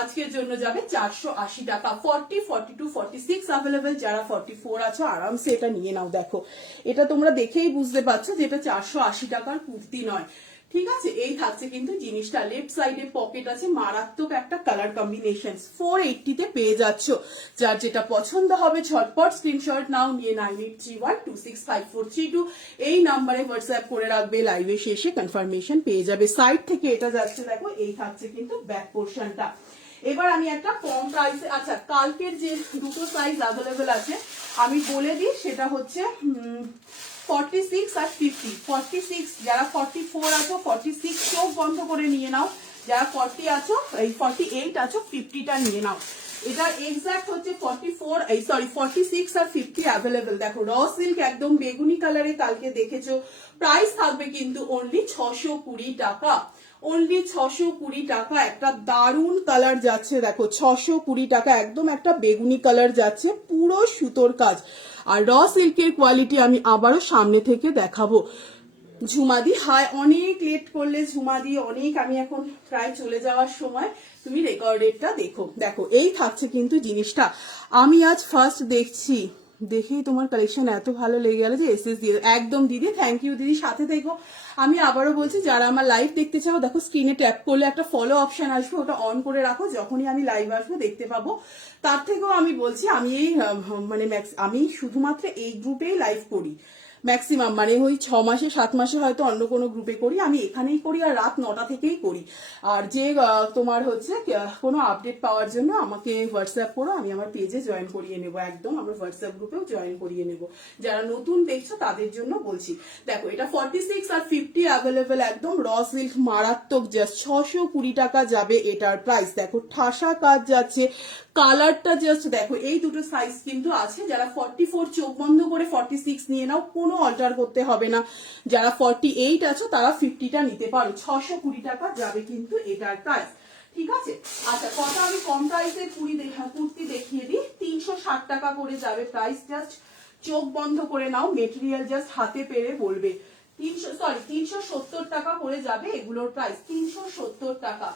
আজকের জন্য যাবে 480 টাকা। 40, 42, 46 অ্যাভেলেবেল। যারা 44 আছো আরামসে এটা নিয়ে নাও। দেখো এটা তোমরা দেখেই বুঝতে পারছো যে এটা 480 টাকার কুর্তি নয়, ঠিক আছে? এই থাকছে কিন্তু জিনিসটা। লেফট সাইডে পকেট আছে, মারাত্মক একটা কালার কম্বিনেশন। 480 তে পেয়ে যাচ্ছ। যার যেটা পছন্দ হবে ঝটপট স্ক্রিনশট নাও, নিয়ে 9831265432 এই নাম্বারে হোয়াটসঅ্যাপ করে রাখবে, লাইভে শেষে কনফার্মেশন পেয়ে যাবে। সাইড থেকে এটা যাচ্ছে, দেখো এই থাকছে কিন্তু ব্যাক পোর্শনটা। এবার আমি একটা কম প্রাইসে, আচ্ছা কালকের যে দুটো সাইজ অ্যাভেলেবেল আছে আমি বলে দিই, সেটা হচ্ছে 46 আর 50। 46 যারা 44 আছো 46 চোখ বন্ধ করে নিয়ে নাও, যারা 40 আছো এই 48 আছো 50টা নিয়ে নাও। এটা এক্সাক্ট হচ্ছে 46 আর 50 অ্যাভেলেবেল। দেখো র সিল্ক একদম বেগুনি কালারে কালকে দেখেছো। প্রাইস থাকবে কিন্তু অনলি 620 টাকা। অনলি 620 টাকা। একটা দারুণ কালার যাচ্ছে, দেখো 620 টাকা, একদম একটা বেগুনি কালার যাচ্ছে, পুরো সুতোর কাজ। আর র সিল্কের কোয়ালিটি আমি আবারও সামনে থেকে দেখাবো। ঝুমাদি হাই, অনেক লেট করলে ঝুমাদি, অনেক আমি এখন প্রায় চলে যাওয়ার সময়, তুমি রেকর্ডেডটা দেখো। দেখো এই থাকছে কিন্তু জিনিসটা। আমি আজ ফার্স্ট দেখছি, দেখেই তোমার কালেকশন এত ভালো লেগে গেল যে এসএস দিয়ে একদম দিদি, থ্যাংক ইউ দিদি, সাথে থেকো। আমি আবারও বলছি যারা আমার লাইভ দেখতে চাও, দেখো স্ক্রিনে ট্যাপ করলে একটা ফলো অপশন আসবে, ওটা অন করে রাখো, যখনই আমি লাইভ আসবো দেখতে পাবো। তার থেকেও আমি বলছি আমি এই মানে আমি শুধুমাত্র এই গ্রুপেই লাইভ করি ম্যাক্সিমাম, মানে ওই 6 মাসে 7 মাসে হয়তো অন্য কোনো গ্রুপে করি, আমি এখানেই করি আর রাত 9টা থেকেই করি। আর যে তোমার হচ্ছে কোনো আপডেট পাওয়ার জন্য আমাকে হোয়াটসঅ্যাপ করো, আমি আমার পেজে জয়েন করিয়ে নেবো, একদম আমার হোয়াটসঅ্যাপ গ্রুপেও জয়েন করিয়ে নেবো। যারা নতুন দেখছো তাদের জন্য বলছি। দেখো এটা 46 আর 50 অ্যাভেলেবেল, একদম র সিল্ক, মারাত্মক, জাস্ট 620 টাকা যাবে এটার প্রাইস। দেখো ঠাসা কাজ যাচ্ছে, কালারটা জাস্ট দেখো। এই দুটো সাইজ কিন্তু আছে, যারা 44 চোখ বন্ধ করে 46 নিয়ে নাও, কোনো অল্টার করতে হবে না। যারা 48 আছো তারা 50টা নিতে পারো। 620 টাকা যাবে কিন্তু এটার প্রাইস, ঠিক আছে? আচ্ছা কটা আমি কম প্রাইসের কুর্তি দেখিয়ে দিই। 360 টাকা করে যাবে প্রাইস, জাস্ট চোখ বন্ধ করে নাও, মেটেরিয়াল জাস্ট হাতে পেরে বলবে। 370 টাকা করে যাবে এগুলোর প্রাইস, 370 টাকা।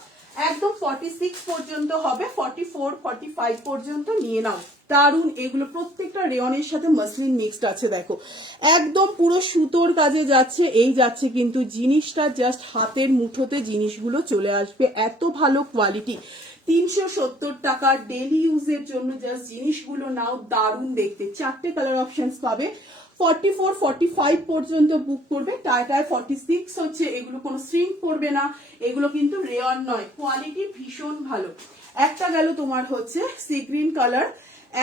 একদম 46 পর্যন্ত হবে, 44, 45 পর্যন্ত নিয়ে নাও। দারুন এগুলো, প্রত্যেকটা রেয়নের সাথে মাসলিন মিক্সড আছে। দেখো একদম পুরো সুতোর কাজে যাচ্ছে, এই যাচ্ছে কিন্তু জিনিসটা, জাস্ট হাতের মুঠোতে জিনিসগুলো চলে আসবে, এত ভালো কোয়ালিটি। 370 টাকা ডেলি ইউজের জন্য জাস্ট জিনিসগুলো নাও, দারুণ দেখতে। 4টে কালার অপশনস পাবে। 44, 45 পর্যন্ত বুক করবে। টাটায় 46 হচ্ছে, এগুলো কোনো স্ট্রিং করবে না, এগুলো কিন্তু রেয়ন নয়, কোয়ালিটি ভীষণ ভালো। একটা গেল তোমার হচ্ছে সি গ্রিন কালার,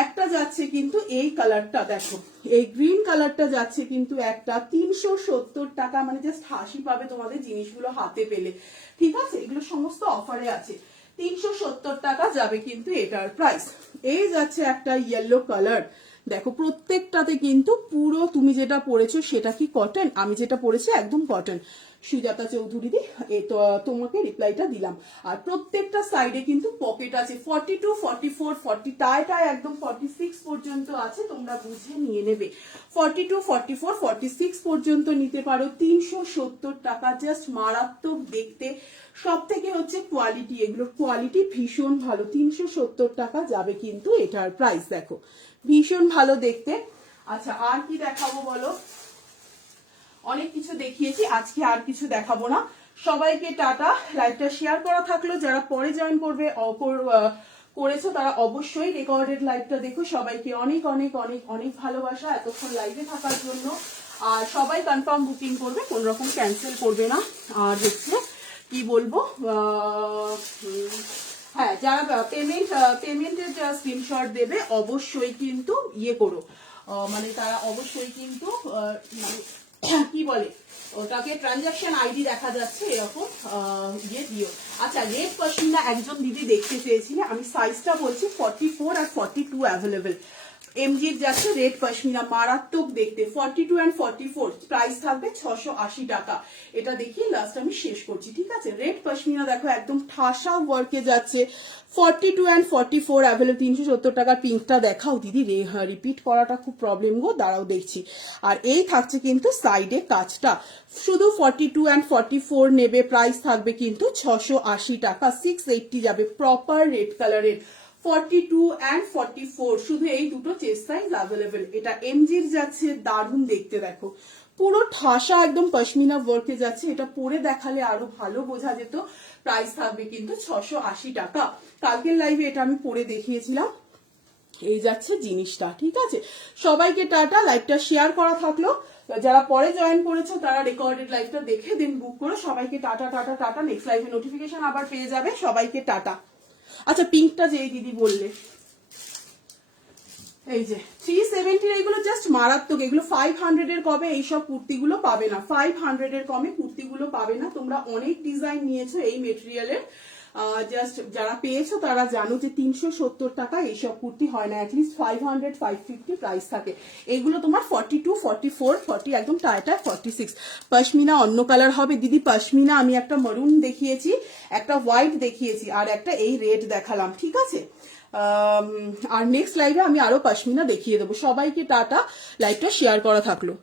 একটা যাচ্ছে কিন্তু এই কালারটা, দেখো এই গ্রিন কালারটা যাচ্ছে কিন্তু একটা 370 টাকা, মানে জাস্ট হাসি পাবে তোমাদের জিনিসগুলো হাতে পেলে, ঠিক আছে? এগুলো সমস্ত অফারে আছে। 370 টাকা যাবে কিন্তু এটার প্রাইস। এই যাচ্ছে একটা ইয়েলো কালার, দেখো প্রত্যেকটাতে কিন্তু পুরো, তুমি যেটা পরেছো সেটা কি কটন, আমি যেটা পরেছি একদম কটন। সুজাতা চৌধুরী দি, তো তোমাকে রিপ্লাইটা দিলাম। আর প্রত্যেকটা সাইডে কিন্তু পকেট আছে। 42, 44, 40 টায় একদম 46 পর্যন্ত আছে, তোমরা বুঝে নিয়ে নেবে। 42, 44, 46 পর্যন্ত নিতে পারো। 370 টাকা, জাস্ট মারাত্মক দেখতে। সব থেকে হচ্ছে কোয়ালিটি, এগুলোর কোয়ালিটি ভীষণ ভালো। 370 টাকা যাবে কিন্তু এটার প্রাইস, দেখো ভীষণ ভালো দেখতে। আচ্ছা আর কি দেখাবো বলো, অনেক কিছু দেখিয়েছি, আজকে আর কিছু দেখাবো না। সবাইকে টাটা। লাইভটা শেয়ার করা থাকলো, যারা পরে জয়েন করবে করেছো তারা অবশ্যই রেকর্ডেড লাইভটা দেখো। সবাইকে অনেক অনেক অনেক অনেক ভালোবাসা এতক্ষণ লাইভে থাকার জন্য। আর সবাই কনফার্ম বুকিং করবে, কোন রকম ক্যান্সেল করবে না। আর হচ্ছে কি বলবো, হ্যাঁ যারা পেমেন্টের যারা স্ক্রিনশট দেবে অবশ্যই কিন্তু ইয়ে করো, মানে তারা অবশ্যই কিন্তু মানে কি বলে ওটাকে ট্রানজাকশন আইডি দেখা যাচ্ছে এরকম ইয়ে দিও। আচ্ছা রেড পশমিনা একজন দিদি দেখতে চেয়েছিলে, আমি সাইজটা বলছি 44 আর 42 অ্যাভেলেবেল। এমজির যাচ্ছে রেড পশমিনা, মারাত্মক দেখতে, 42 and 44 প্রাইস থাকবে 680 টাকা। এটা দেখিয়ে লাস্ট আমি শেষ করছি, ঠিক আছে। রেড পশমিনা দেখো একদম ঠাসা ওয়ার্কে যাচ্ছে, 42 and 44 অ্যাভেলেবল, 370 টাকার। পিঙ্কটা দেখাও দিদি, রিপিট করাটা খুব প্রবলেম গো, দাঁড়াও দেখছি। আর এই থাকছে কিন্তু সাইডে কাজটা, শুধু 42 and 44 নেবে, প্রাইস থাকবে কিন্তু 680 টাকা। 680 যাবে, প্রপার রেড কালারের, 42 and 44 শুধু এই দুটো চেস্ট সাইজ অ্যাভেলেবেল। এটা এমজির যাচ্ছে, দারুণ দেখতে দেখো, পুরো ঠাসা একদম পশমিনা ওয়ার্কে যাচ্ছে। এটা পরে দেখালে আরো ভালো বোঝা যেত। প্রাইস থাকবে কিন্তু 680 টাকা। কালকের লাইভে এটা আমি পরে দেখিয়েছিলাম। এই যাচ্ছে জিনিসটা, ঠিক আছে। সবাইকে টাটা, লাইভটা শেয়ার করা থাকলো। যারা পরে জয়েন করেছো তারা রেকর্ডেড লাইভটা দেখে দেন বুক করো। সবাইকে টাটা টাটা টাটা। নেক্সট লাইভে নোটিফিকেশন আবার পেয়ে যাবে। সবাইকে টাটা। আচ্ছা পিঙ্কটা যে দিদি বললে, এই যে 370 এইগুলো জাস্ট মারাত্মক। এগুলো 500 এর কমে এইসব কুর্তিগুলো পাবে না, 500 এর কমে কুর্তিগুলো পাবে না। তোমরা অনেক ডিজাইন নিয়েছো এই মেটেরিয়ালের, জাস্ট যারা পেয়েছো তারা জানো যে 370 টাকা এইসব কুর্তি হয় না, অ্যাটলিস্ট 500 550 প্রাইস থাকে। এগুলো তোমার 42 44 40 একদম টাইটার 46। পশমিনা অন্য কালার হবে দিদি। পশমিনা আমি একটা মারুন দেখিয়েছি, একটা হোয়াইট দেখিয়েছি, আর একটা এই রেড দেখালাম, ঠিক আছে। আর নেক্সট লাইভে আমি আরো পশমিনা দেখিয়ে দেবো। সবাইকে টাটা, লাইভটা শেয়ার করা থাকলো।